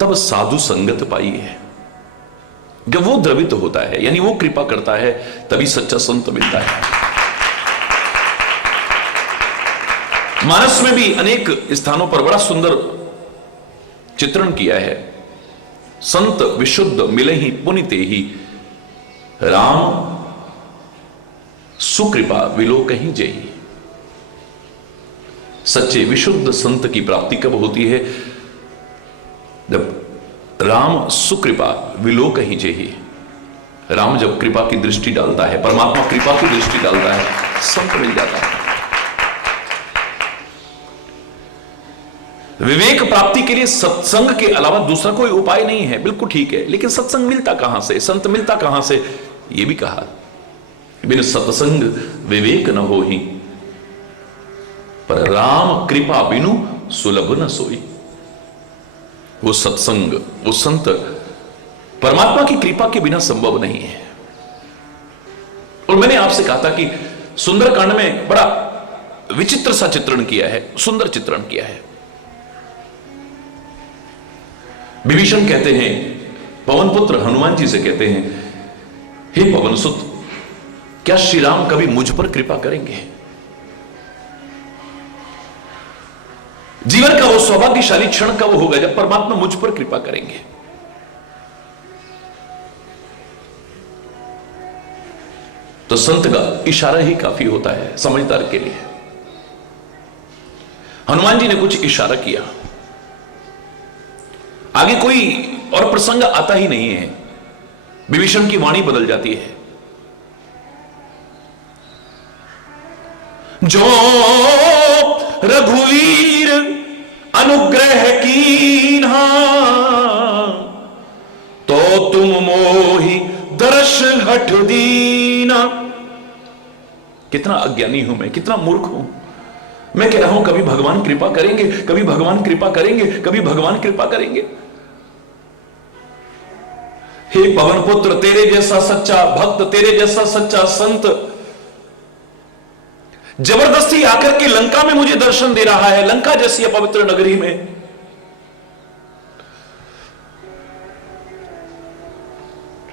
तब साधु संगत पाई है। जब वो द्रवित होता है यानी वो कृपा करता है, तभी सच्चा संत मिलता है। मानस में भी अनेक स्थानों पर बड़ा सुंदर चित्रण किया है। संत विशुद्ध मिले ही पुनिते ही, राम सुकृपा विलोक ही जही। सच्चे विशुद्ध संत की प्राप्ति कब होती है? जब राम सुकृपा विलोक ही जही। राम जब कृपा की दृष्टि डालता है, परमात्मा कृपा की दृष्टि डालता है, संत मिल जाता है। विवेक प्राप्ति के लिए सत्संग के अलावा दूसरा कोई उपाय नहीं है, बिल्कुल ठीक है। लेकिन सत्संग मिलता कहां से, संत मिलता कहां से? यह भी कहा, बिन सत्संग विवेक न हो ही, पर राम कृपा बिनु सुलभ न सोई। वो सत्संग, वो संत परमात्मा की कृपा के बिना संभव नहीं है। और मैंने आपसे कहा था कि सुंदरकांड में बड़ा विचित्र सा चित्रण किया है, सुंदर चित्रण किया है। विभीषण कहते हैं पवन पुत्र हनुमान जी से कहते हैं, हे पवन सुत, क्या श्री राम कभी मुझ पर कृपा करेंगे? जीवन का वो सौभाग्यशाली क्षण कब होगा जब परमात्मा मुझ पर कृपा करेंगे? तो संत का इशारा ही काफी होता है समझदार के लिए। हनुमान जी ने कुछ इशारा किया, आगे कोई और प्रसंग आता ही नहीं है। विभीषण की वाणी बदल जाती है। जो रघुवीर अनुग्रह कीन्हा, तो तुम मोहि दर्श हठ दीना। कितना अज्ञानी हूं मैं, कितना मूर्ख हूं मैं। कह रहा हूं कभी भगवान कृपा करेंगे, कभी भगवान कृपा करेंगे, कभी भगवान कृपा करेंगे। हे पवन पुत्र, तेरे जैसा सच्चा भक्त, तेरे जैसा सच्चा संत जबरदस्ती आकर के लंका में मुझे दर्शन दे रहा है, लंका जैसी पवित्र नगरी में।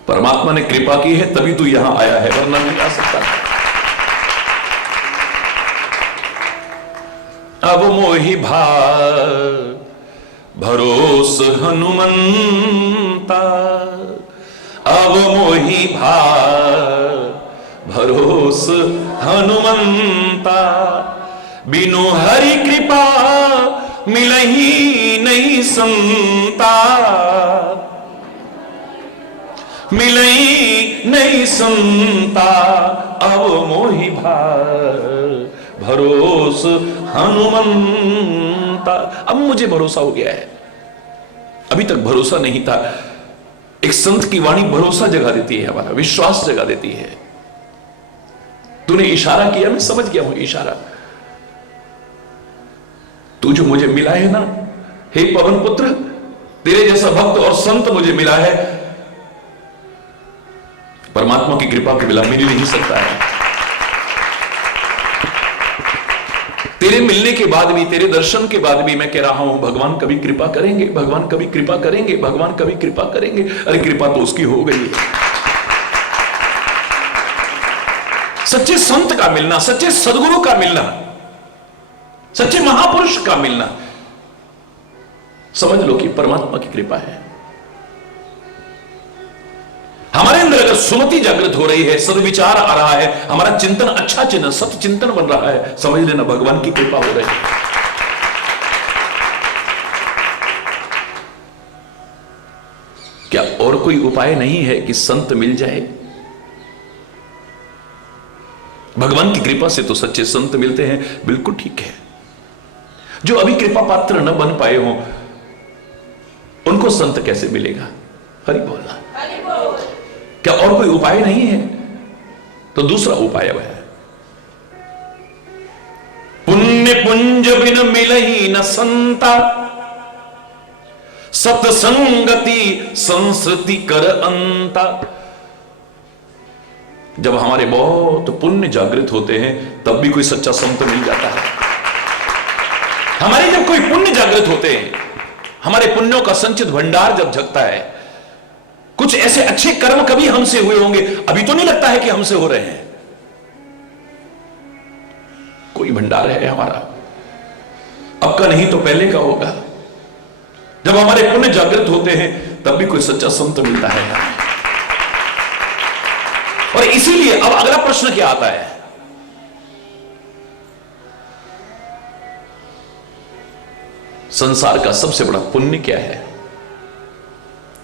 परमात्मा ने कृपा की है तभी तू यहां आया है, वरना नहीं आ सकता। अब मोहि भरोस हनुमंता, अब मोहि भरोस हनुमंता। बिनु हरि कृपा मिलही नहीं संता, मिलई नहीं संता। अब मोहि भरोस हनुमंता। अब मुझे भरोसा हो गया है, अभी तक भरोसा नहीं था। एक संत की वाणी भरोसा जगा देती है, हमारा विश्वास जगा देती है। तूने इशारा किया, मैं समझ गया हूं इशारा। तू जो मुझे मिला है ना, हे पवन पुत्र, तेरे जैसा भक्त और संत मुझे मिला है, परमात्मा की कृपा के बिना मिल नहीं सकता है। तेरे मिलने के बाद भी, तेरे दर्शन के बाद भी मैं कह रहा हूं भगवान कभी कृपा करेंगे, भगवान कभी कृपा करेंगे, भगवान कभी कृपा करेंगे। अरे कृपा तो उसकी हो गई है। सच्चे संत का मिलना, सच्चे सदगुरु का मिलना, सच्चे महापुरुष का मिलना, समझ लो कि परमात्मा की कृपा है। हमारे अंदर अगर सुमति जागृत हो रही है, सदविचार आ रहा है, हमारा चिंतन अच्छा चिंतन, सत्य चिंतन बन रहा है, समझ लेना भगवान की कृपा हो रही है। क्या और कोई उपाय नहीं है कि संत मिल जाए? भगवान की कृपा से तो सच्चे संत मिलते हैं, बिल्कुल ठीक है। जो अभी कृपा पात्र न बन पाए हों, उनको संत कैसे मिलेगा? हरि बोलना। क्या और कोई उपाय नहीं है? तो दूसरा उपाय है, पुण्य पुंज बिन मिलही न संता, सतसंगति संस्कृति कर अंता। जब हमारे बहुत पुण्य जागृत होते हैं तब भी कोई सच्चा संत मिल जाता है। हमारे जब कोई पुण्य जागृत होते हैं, हमारे पुण्यों का संचित भंडार जब जगता है, कुछ ऐसे अच्छे कर्म कभी हमसे हुए होंगे, अभी तो नहीं लगता है कि हमसे हो रहे हैं, कोई भंडार है हमारा, अब का नहीं तो पहले का होगा। जब हमारे पुण्य जागृत होते हैं तब भी कोई सच्चा संत मिलता है। और इसीलिए अब अगला प्रश्न क्या आता है? संसार का सबसे बड़ा पुण्य क्या है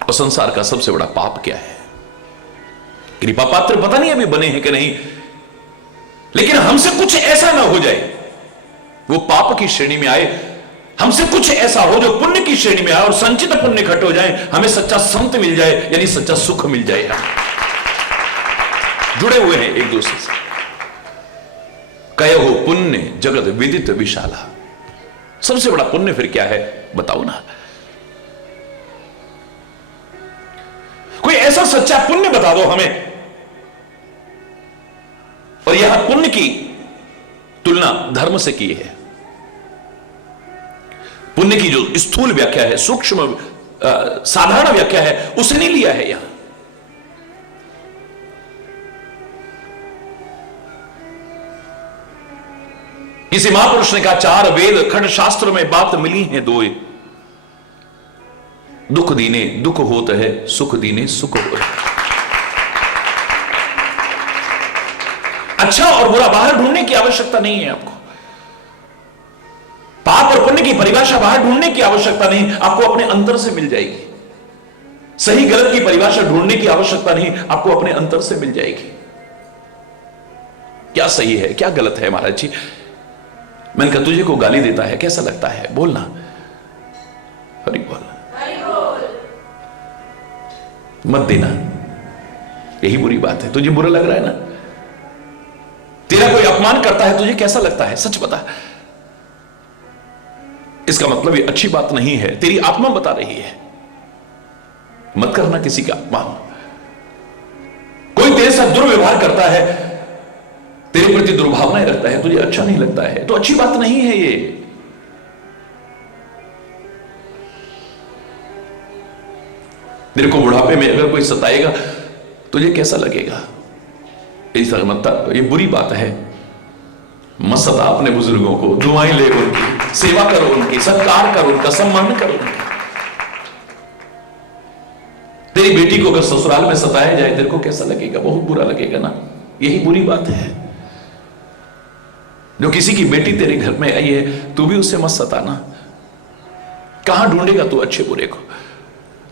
और संसार का सबसे बड़ा पाप क्या है? कृपा पात्र पता नहीं अभी बने हैं कि नहीं, लेकिन हमसे कुछ ऐसा ना हो जाए वो पाप की श्रेणी में आए, हमसे कुछ ऐसा हो जो पुण्य की श्रेणी में आए और संचित पुण्य इकट्ठे हो जाए, हमें सच्चा संत मिल जाए, यानी सच्चा सुख मिल जाए। जुड़े हुए हैं एक दूसरे से। कयो पुण्य जगत विदित विशाला। सबसे बड़ा पुण्य फिर क्या है बताओ ना? कोई ऐसा सच्चा पुण्य बता दो हमें। और यह पुण्य की तुलना धर्म से की है। पुण्य की जो स्थूल व्याख्या है, सूक्ष्म साधारण व्याख्या है, उसने नहीं लिया है यहां। किसी महापुरुष ने कहा, चार वेद खंड शास्त्र में बात मिली है दोए, दुख दीने दुख होत है, सुख दीने सुख हो। अच्छा और बुरा बाहर ढूंढने की आवश्यकता नहीं है आपको, पाप और पुण्य की परिभाषा बाहर ढूंढने की आवश्यकता नहीं, आपको अपने अंतर से मिल जाएगी। सही गलत की परिभाषा ढूंढने की आवश्यकता नहीं, आपको अपने अंतर से मिल जाएगी। क्या सही है क्या गलत है महाराज जी? मैंने कहा तुझे को गाली देता है कैसा लगता है, बोलना हरि बोल, मत देना, यही बुरी बात है। तुझे बुरा लग रहा है ना, तेरा कोई अपमान करता है तुझे कैसा लगता है, सच बता। इसका मतलब ये अच्छी बात नहीं है, तेरी आत्मा बता रही है, मत करना किसी का अपमान। कोई तेरे साथ दुर्व्यवहार करता है, तेरे प्रति दुर्भावनाएं रखता है, तुझे अच्छा नहीं लगता है, तो अच्छी बात नहीं है ये। तेरे को बुढ़ापे में अगर कोई सताएगा तुझे कैसा लगेगा, ऐसा मत, ये बुरी बात है। मत सता अपने बुजुर्गों को, दुआएं ले उनकी, सेवा करो उनकी, सत्कार करो उनका, सम्मान करो उनका। तेरी बेटी को अगर ससुराल में सताया जाए तेरे को कैसा लगेगा, बहुत बुरा लगेगा ना, यही बुरी बात है। जो किसी की बेटी तेरे घर में आई है तू भी उससे मत सताना, कहां ढूंढेगा तू अच्छे बुरे को।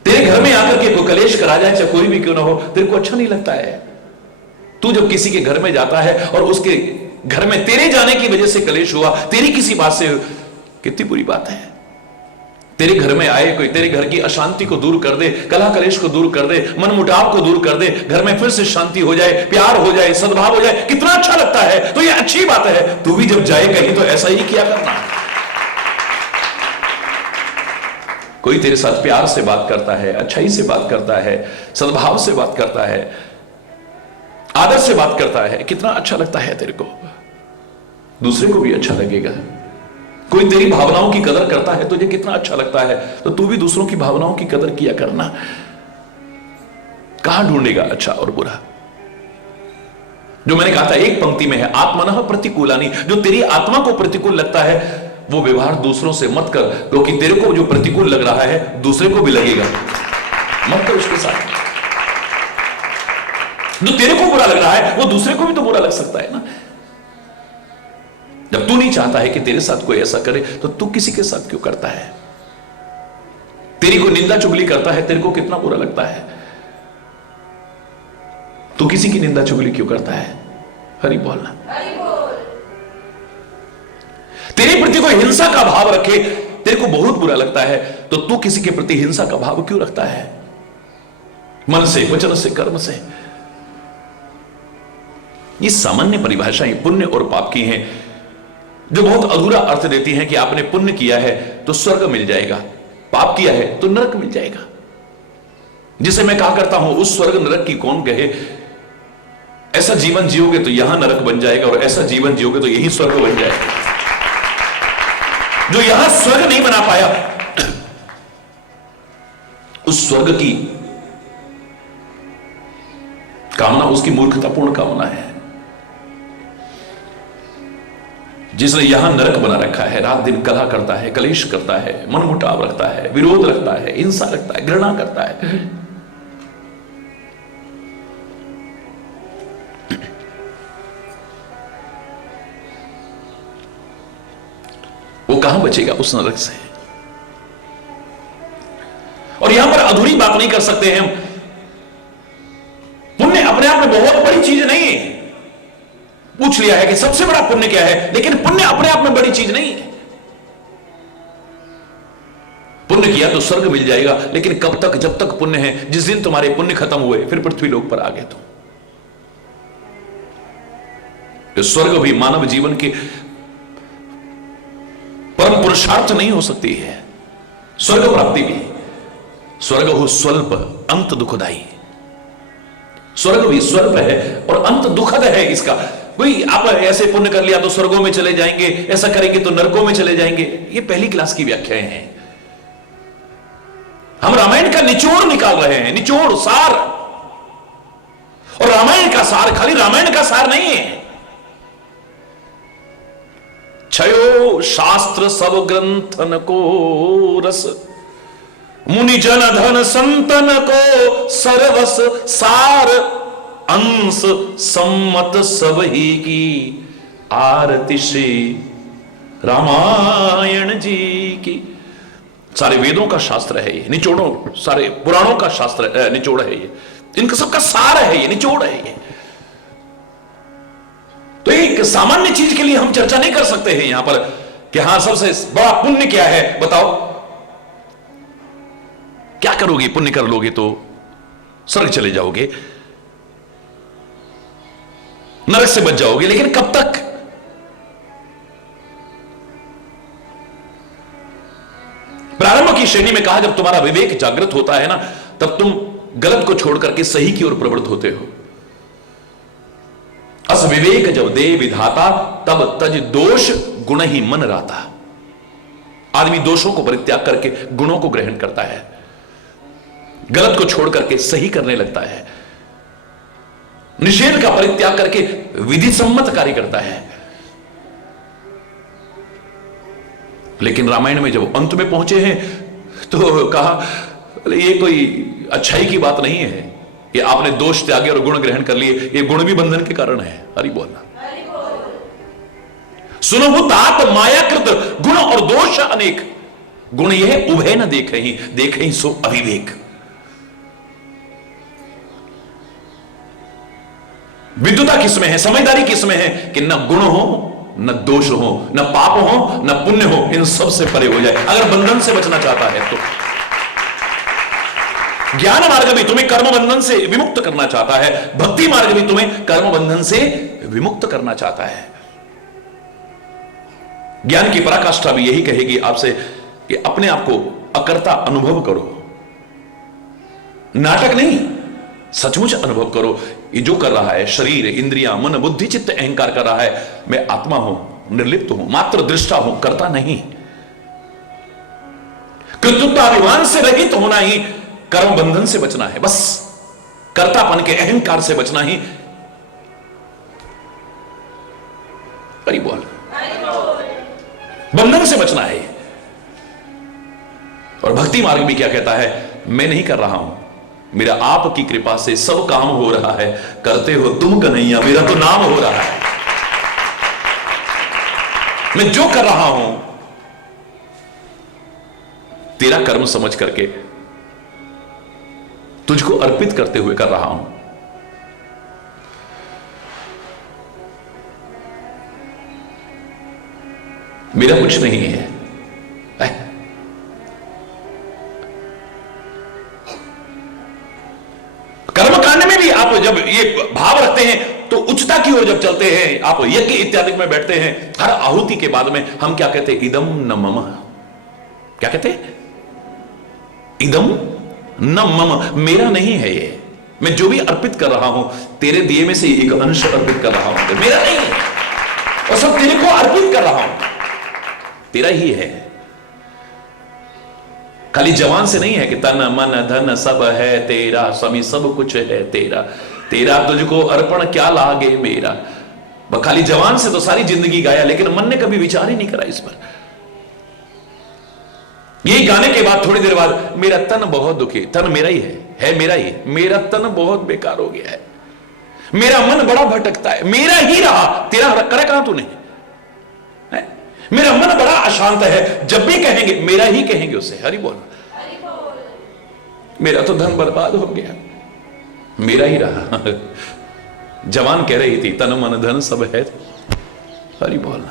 तेरे घर में आकर के कोई कलेश करा जाए चाहे कोई भी क्यों ना हो, तेरे को अच्छा नहीं लगता है। तू जब किसी के घर में जाता है और उसके घर में तेरे जाने की वजह से कलेश हुआ, तेरी किसी बात से, कितनी बुरी बात है। तेरे घर में आए कोई, तेरे घर की अशांति को दूर कर दे, कलह कलेश को दूर कर दे, मनमुटाव को दूर कर दे, घर में फिर से शांति हो जाए, प्यार हो जाए, सद्भाव हो जाए, कितना अच्छा लगता है। तो ये अच्छी बात है। तू भी जब जाए कहीं तो ऐसा ही किया करना। कोई तेरे साथ प्यार से बात करता है, अच्छाई से बात करता है, सद्भाव से बात करता है, आदर से बात करता है, कितना अच्छा लगता है तेरे को, दूसरे को भी अच्छा लगेगा। कोई तेरी भावनाओं की कदर करता है, तुझे कितना अच्छा लगता है, तो तू भी दूसरों की भावनाओं की कदर किया करना। कहां ढूंढेगा अच्छा और बुरा? जो मैंने कहा था एक पंक्ति में है, आत्मनः प्रतिकूलानि, जो तेरी आत्मा को प्रतिकूल लगता है वो व्यवहार दूसरों से मत कर, क्योंकि तेरे को जो प्रतिकूल लग रहा है दूसरे को भी लगेगा, मत कर उसके साथ। जो तेरे को बुरा लग रहा है वो दूसरे को भी तो बुरा लग सकता है ना। जब तू नहीं चाहता है कि तेरे साथ कोई ऐसा करे तो तू किसी के साथ क्यों करता है? तेरी को निंदा चुगली करता है, तेरे को कितना बुरा लगता है, तू किसी की निंदा चुगली क्यों करता है? हरि बोलना। तेरे प्रति कोई हिंसा का भाव रखे, तेरे को बहुत बुरा लगता है, तो तू किसी के प्रति हिंसा का भाव क्यों रखता है? मन से, वचन से, कर्म से। ये सामान्य परिभाषाएं पुण्य और पाप की हैं, जो बहुत अधूरा अर्थ देती हैं कि आपने पुण्य किया है तो स्वर्ग मिल जाएगा, पाप किया है तो नरक मिल जाएगा। जिसे मैं कहा करता हूं, उस स्वर्ग नरक की कौन कहे। ऐसा जीवन जियोगे तो यहां नरक बन जाएगा, और ऐसा जीवन जियोगे तो यही स्वर्ग बन जाएगा। जो यहां स्वर्ग नहीं बना पाया, उस स्वर्ग की कामना उसकी मूर्खतापूर्ण कामना है। जिसने यहां नरक बना रखा है, रात दिन कलह करता है, कलेश करता है, मनमुटाव रखता है, विरोध रखता है, हिंसा रखता है, घृणा करता है, वो कहां बचेगा उस नरक से। और यहां पर अधूरी बात नहीं कर सकते हैं हम। पुण्य अपने आप में बहुत बड़ी चीज नहीं है। पूछ लिया है कि सबसे बड़ा पुण्य क्या है, लेकिन पुण्य अपने आप में बड़ी चीज नहीं है। पुण्य किया तो स्वर्ग मिल जाएगा, लेकिन कब तक? जब तक पुण्य है। जिस दिन तुम्हारे पुण्य खत्म हुए फिर पृथ्वी लोक पर आ गए तुम। तो स्वर्ग भी मानव जीवन की परम पुरुषार्थ नहीं हो सकती है। स्वर्ग प्राप्ति भी, स्वर्ग हो स्वल्प अंत दुखदाई। स्वर्ग भी स्वल्प है और अंत दुखद है इसका। कोई आप ऐसे पुण्य कर लिया तो स्वर्गों में चले जाएंगे, ऐसा करेंगे तो नरकों में चले जाएंगे, ये पहली क्लास की व्याख्याएं हैं। हम रामायण का निचोड़ निकाल रहे हैं, निचोड़, सार। और रामायण का सार खाली रामायण का सार नहीं है। छयो शास्त्र सब ग्रंथन को रस, मुनि जन धन संतन को सर्वस सार, अंश सम्मत सब ही की आरती श्री रामायण जी की। सारे वेदों का शास्त्र है ये, निचोड़ों, सारे पुराणों का शास्त्र निचोड़ है ये, इनका सबका सार है ये, निचोड़ है ये। तो एक सामान्य चीज के लिए हम चर्चा नहीं कर सकते हैं यहां पर कि हां सबसे बड़ा पुण्य क्या है, बताओ क्या करोगे, पुण्य कर लोगे तो स्वर्ग चले जाओगे, नरक से बच जाओगे, लेकिन कब तक? प्रारंभ की श्रेणी में कहा जब तुम्हारा विवेक जागृत होता है ना, तब तुम गलत को छोड़ करके सही की ओर प्रवृत्त होते हो। अस विवेक जब दे विधाता, तब तज दोष गुण ही मन राता। आदमी दोषों को परित्याग करके गुणों को ग्रहण करता है, गलत को छोड़ करके सही करने लगता है, निषेध का परित्याग करके विधि सम्मत कार्य करता है। लेकिन रामायण में जब अंत में पहुंचे हैं तो कहा ये कोई अच्छाई की बात नहीं है कि आपने दोष त्यागे और गुण ग्रहण कर लिए, ये गुण भी बंधन के कारण है। हरि बोलना। सुनो तात मायाकृत गुण और दोष अनेक, गुण यह उभय न देखे सो अविवेक। विद्युता किसमें है, समझदारी किसमें है कि न गुण हो, न दोष हो, न पाप हो, न पुण्य हो, इन सब से परे हो जाए अगर बंधन से बचना चाहता है तो। ज्ञान मार्ग भी तुम्हें कर्म बंधन से विमुक्त करना चाहता है, भक्ति मार्ग भी तुम्हें कर्म बंधन से विमुक्त करना चाहता है। ज्ञान की पराकाष्ठा भी यही कहेगी आपसे कि अपने आप को अकर्ता अनुभव करो, नाटक नहीं, सचमुच अनुभव करो। ये जो कर रहा है शरीर, इंद्रियां, मन, बुद्धि, चित्त, अहंकार कर रहा है, मैं आत्मा हूं, निर्लिप्त हूं, मात्र दृष्टा हूं, करता नहीं। कृतज्ञताभिमान से रहित होना ही कर्म बंधन से बचना है, बस कर्तापन के अहंकार से बचना ही। हरि बोल। बंधन से बचना है। और भक्ति मार्ग भी क्या कहता है, मैं नहीं कर रहा हूं, मेरा आपकी कृपा से सब काम हो रहा है, करते हो तुम कन्हैया, मेरा तो नाम हो रहा है। मैं जो कर रहा हूं तेरा कर्म समझ करके तुझको अर्पित करते हुए कर रहा हूं। मेरा कुछ नहीं है। कर्मकांड में भी आप जब ये भाव रखते हैं तो उच्चता की ओर जब चलते हैं, आप यज्ञ इत्यादि में बैठते हैं, हर आहुति के बाद में हम क्या कहते हैं, इदम न मम। क्या कहते हैं, इदम न मम, मेरा नहीं है ये, मैं जो भी अर्पित कर रहा हूं तेरे दिए में से एक अंश अर्पित कर रहा हूं, मेरा नहीं है, और सब तेरे को अर्पित कर रहा हूं, तेरा ही है। खाली जवान से नहीं है कि तन मन धन सब है तेरा, स्वामी सब कुछ है तेरा, तेरा तुझको अर्पण क्या लागे मेरा। खाली जवान से तो सारी जिंदगी गाया, लेकिन मन ने कभी विचार ही नहीं करा इस पर। यही गाने के बाद थोड़ी देर बाद, मेरा तन बहुत दुखी, तन मेरा ही है मेरा ही, मेरा तन बहुत बेकार हो गया है, मेरा मन बड़ा भटकता है, मेरा ही रहा, तेरा करे कहां तूने, मेरा मन बड़ा अशांत है, जब भी कहेंगे मेरा ही कहेंगे उसे। हरि बोल। मेरा तो धन बर्बाद हो गया, मेरा ही रहा। जवान कह रही थी तन मन धन सब है, हरि बोल।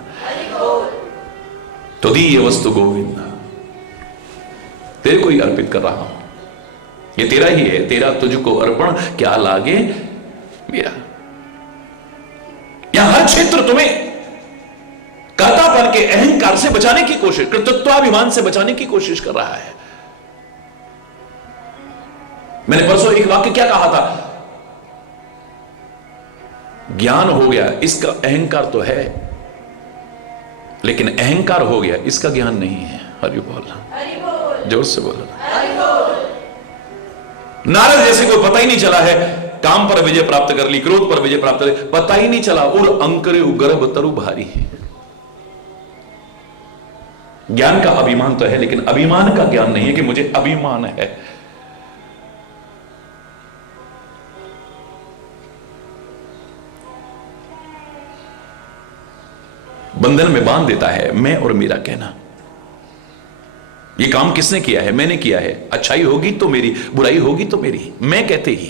तो दी ये वस्तु गोविंद, तेरे को ही अर्पित कर रहा हूं, ये तेरा ही है, तेरा तुझको अर्पण क्या लागे मेरा। यहां हर क्षेत्र तुम्हें कर्तापन के अहंकार से बचाने की कोशिश, कृतज्ञताभिमान से बचाने की कोशिश कर रहा है। मैंने परसों एक वाक्य क्या कहा था, ज्ञान हो गया इसका अहंकार तो है, लेकिन अहंकार हो गया इसका ज्ञान नहीं है। हरि बोल, जोर से बोलो। नारद जैसे को पता ही नहीं चला है, काम पर विजय प्राप्त कर ली, क्रोध पर विजय प्राप्त कर ली, पता ही नहीं चला। उर अंकरे गर्भ तरु भारी। ज्ञान का अभिमान तो है, लेकिन अभिमान का ज्ञान नहीं है कि मुझे अभिमान है। बंधन में बांध देता है मैं और मेरा कहना। ये काम किसने किया है? मैंने किया है। अच्छाई होगी तो मेरी, बुराई होगी तो मेरी, मैं कहते ही।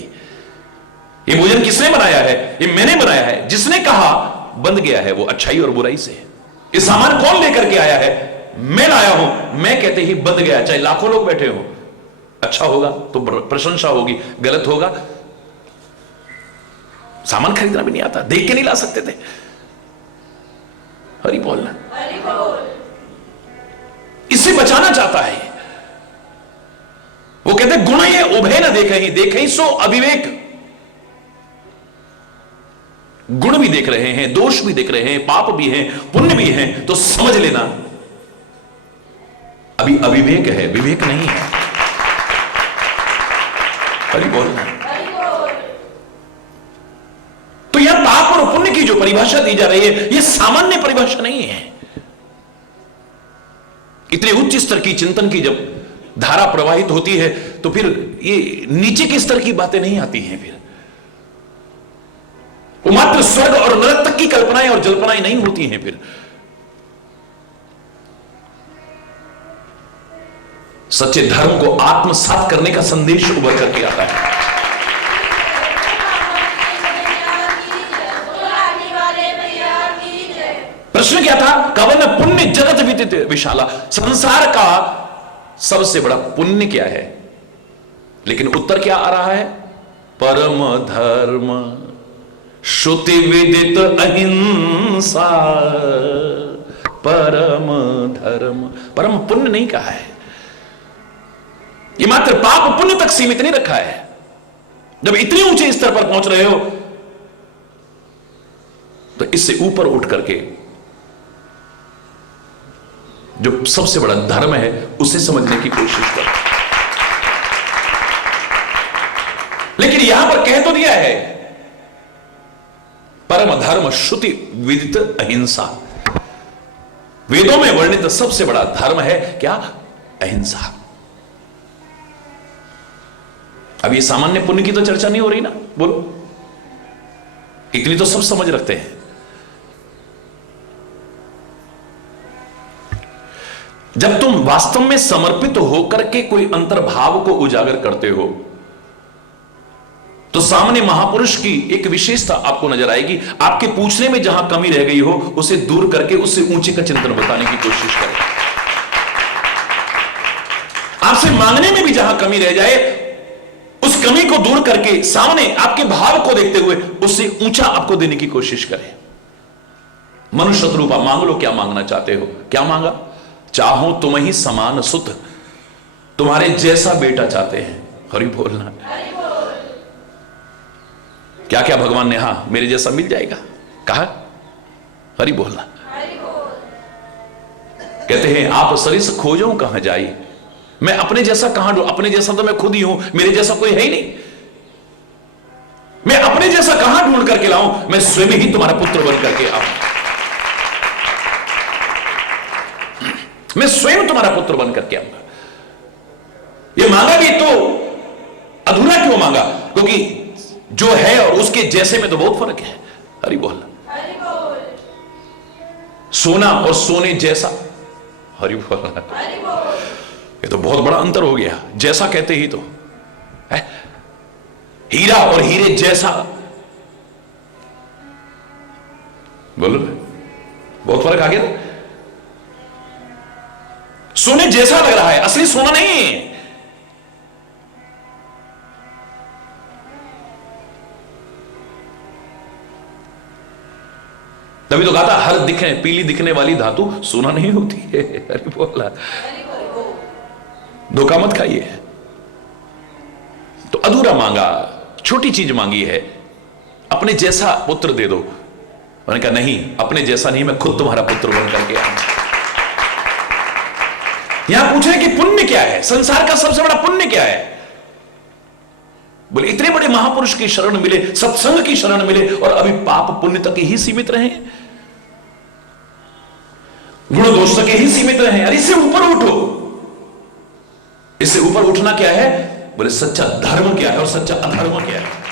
ये भोजन किसने बनाया है? ये मैंने बनाया है। जिसने कहा बंध गया है वो अच्छाई और बुराई से। ये सामान कौन लेकर के आया है? मैं लाया हूं, मैं कहते ही बंध गया। चाहे लाखों लोग बैठे हो, अच्छा होगा तो प्रशंसा होगी, गलत होगा। सामान खरीदना भी नहीं आता, देख के नहीं ला सकते थे। हरि बोलना, इससे बचाना चाहता है। वो कहते गुण ये उभय न देखे ही सो अविवेक। गुण भी देख रहे हैं, दोष भी देख रहे हैं, पाप भी हैं, पुण्य भी हैं, तो समझ लेना अभी अविवेक है, विवेक नहीं है। हरि बोलना। तो यह पाप और पुण्य की जो परिभाषा दी जा रही है, यह सामान्य परिभाषा नहीं है। इतने उच्च स्तर की चिंतन की जब धारा प्रवाहित होती है तो फिर ये नीचे के स्तर की बातें नहीं आती हैं। फिर वो मात्र स्वर्ग और नरक तक की कल्पनाएं और जल्पनाएं नहीं होती हैं। फिर सच्चे धर्म को आत्मसात करने का संदेश उभर करके आता है। प्रश्न क्या था? कवन पुण्य जगत विदित विशाला। संसार का सबसे बड़ा पुण्य क्या है? लेकिन उत्तर क्या आ रहा है? परम धर्म श्रुति विदित अहिंसा। परम धर्म, परम पुण्य नहीं कहा है। ये मात्र पाप पुण्य तक सीमित नहीं रखा है। जब इतने ऊंचे स्तर पर पहुंच रहे हो तो इससे ऊपर उठ करके जो सबसे बड़ा धर्म है उसे समझने की कोशिश करो। लेकिन यहां पर कह तो दिया है परम धर्म श्रुति विदित अहिंसा। वेदों में वर्णित सबसे बड़ा धर्म है क्या? अहिंसा। अब ये सामान्य पुण्य की तो चर्चा नहीं हो रही ना, बोलो। इतनी तो सब समझ रखते हैं। जब तुम वास्तव में समर्पित होकर के कोई अंतर्भाव को उजागर करते हो तो सामने महापुरुष की एक विशेषता आपको नजर आएगी। आपके पूछने में जहां कमी रह गई हो उसे दूर करके उससे ऊंचे का चिंतन बताने की कोशिश करें। आपसे मांगने में भी जहां कमी रह जाए उस कमी को दूर करके सामने आपके भाव को देखते हुए उससे ऊंचा आपको देने की कोशिश करें। मनुष्य रूपा मांग लो, क्या मांगना चाहते हो? क्या मांगा? चाहो तुम ही समान सुत, तुम्हारे जैसा बेटा चाहते हैं। हरि बोलना। क्या क्या भगवान ने हाँ मेरे जैसा मिल जाएगा कहा? हरि बोलना। कहते हैं आप सरिस खोजो कहां जाई, मैं अपने जैसा कहां ढूंढूं? अपने जैसा तो मैं खुद ही हूं, मेरे जैसा कोई है ही नहीं। मैं अपने जैसा कहां ढूंढ करके लाऊं? मैं स्वयं ही तुम्हारा पुत्र बन करके आऊं। मैं स्वयं तुम्हारा पुत्र बन करके आऊंगा। ये मांगा भी तो अधूरा क्यों मांगा? क्योंकि जो है और उसके जैसे में तो बहुत फर्क है। हरि बोल। सोना और सोने जैसा। हरि बोल। ये तो बहुत बड़ा अंतर हो गया। जैसा कहते ही तो है। हीरा और हीरे जैसा, बोलो बहुत फर्क आ गया। सोने जैसा लग रहा है, असली सोना नहीं है। तभी तो कहा था हर दिखने पीली दिखने वाली धातु सोना नहीं होती है। अरे बोला धोखा मत खाइए। तो अधूरा मांगा, छोटी चीज मांगी है, अपने जैसा पुत्र दे दो। मैंने कहा नहीं, अपने जैसा नहीं, मैं खुद तुम्हारा पुत्र बन करके आऊंगा। यहां पूछ रहे कि पुण्य क्या है? संसार का सबसे बड़ा पुण्य क्या है? बोले इतने बड़े महापुरुष की शरण मिले, सत्संग की शरण मिले, और अभी पाप पुण्य तक ही सीमित रहे, गुण दोष तक ही सीमित रहे। अरे इससे ऊपर उठो। इससे ऊपर उठना क्या है? बोले सच्चा धर्म क्या है और सच्चा अधर्म क्या है।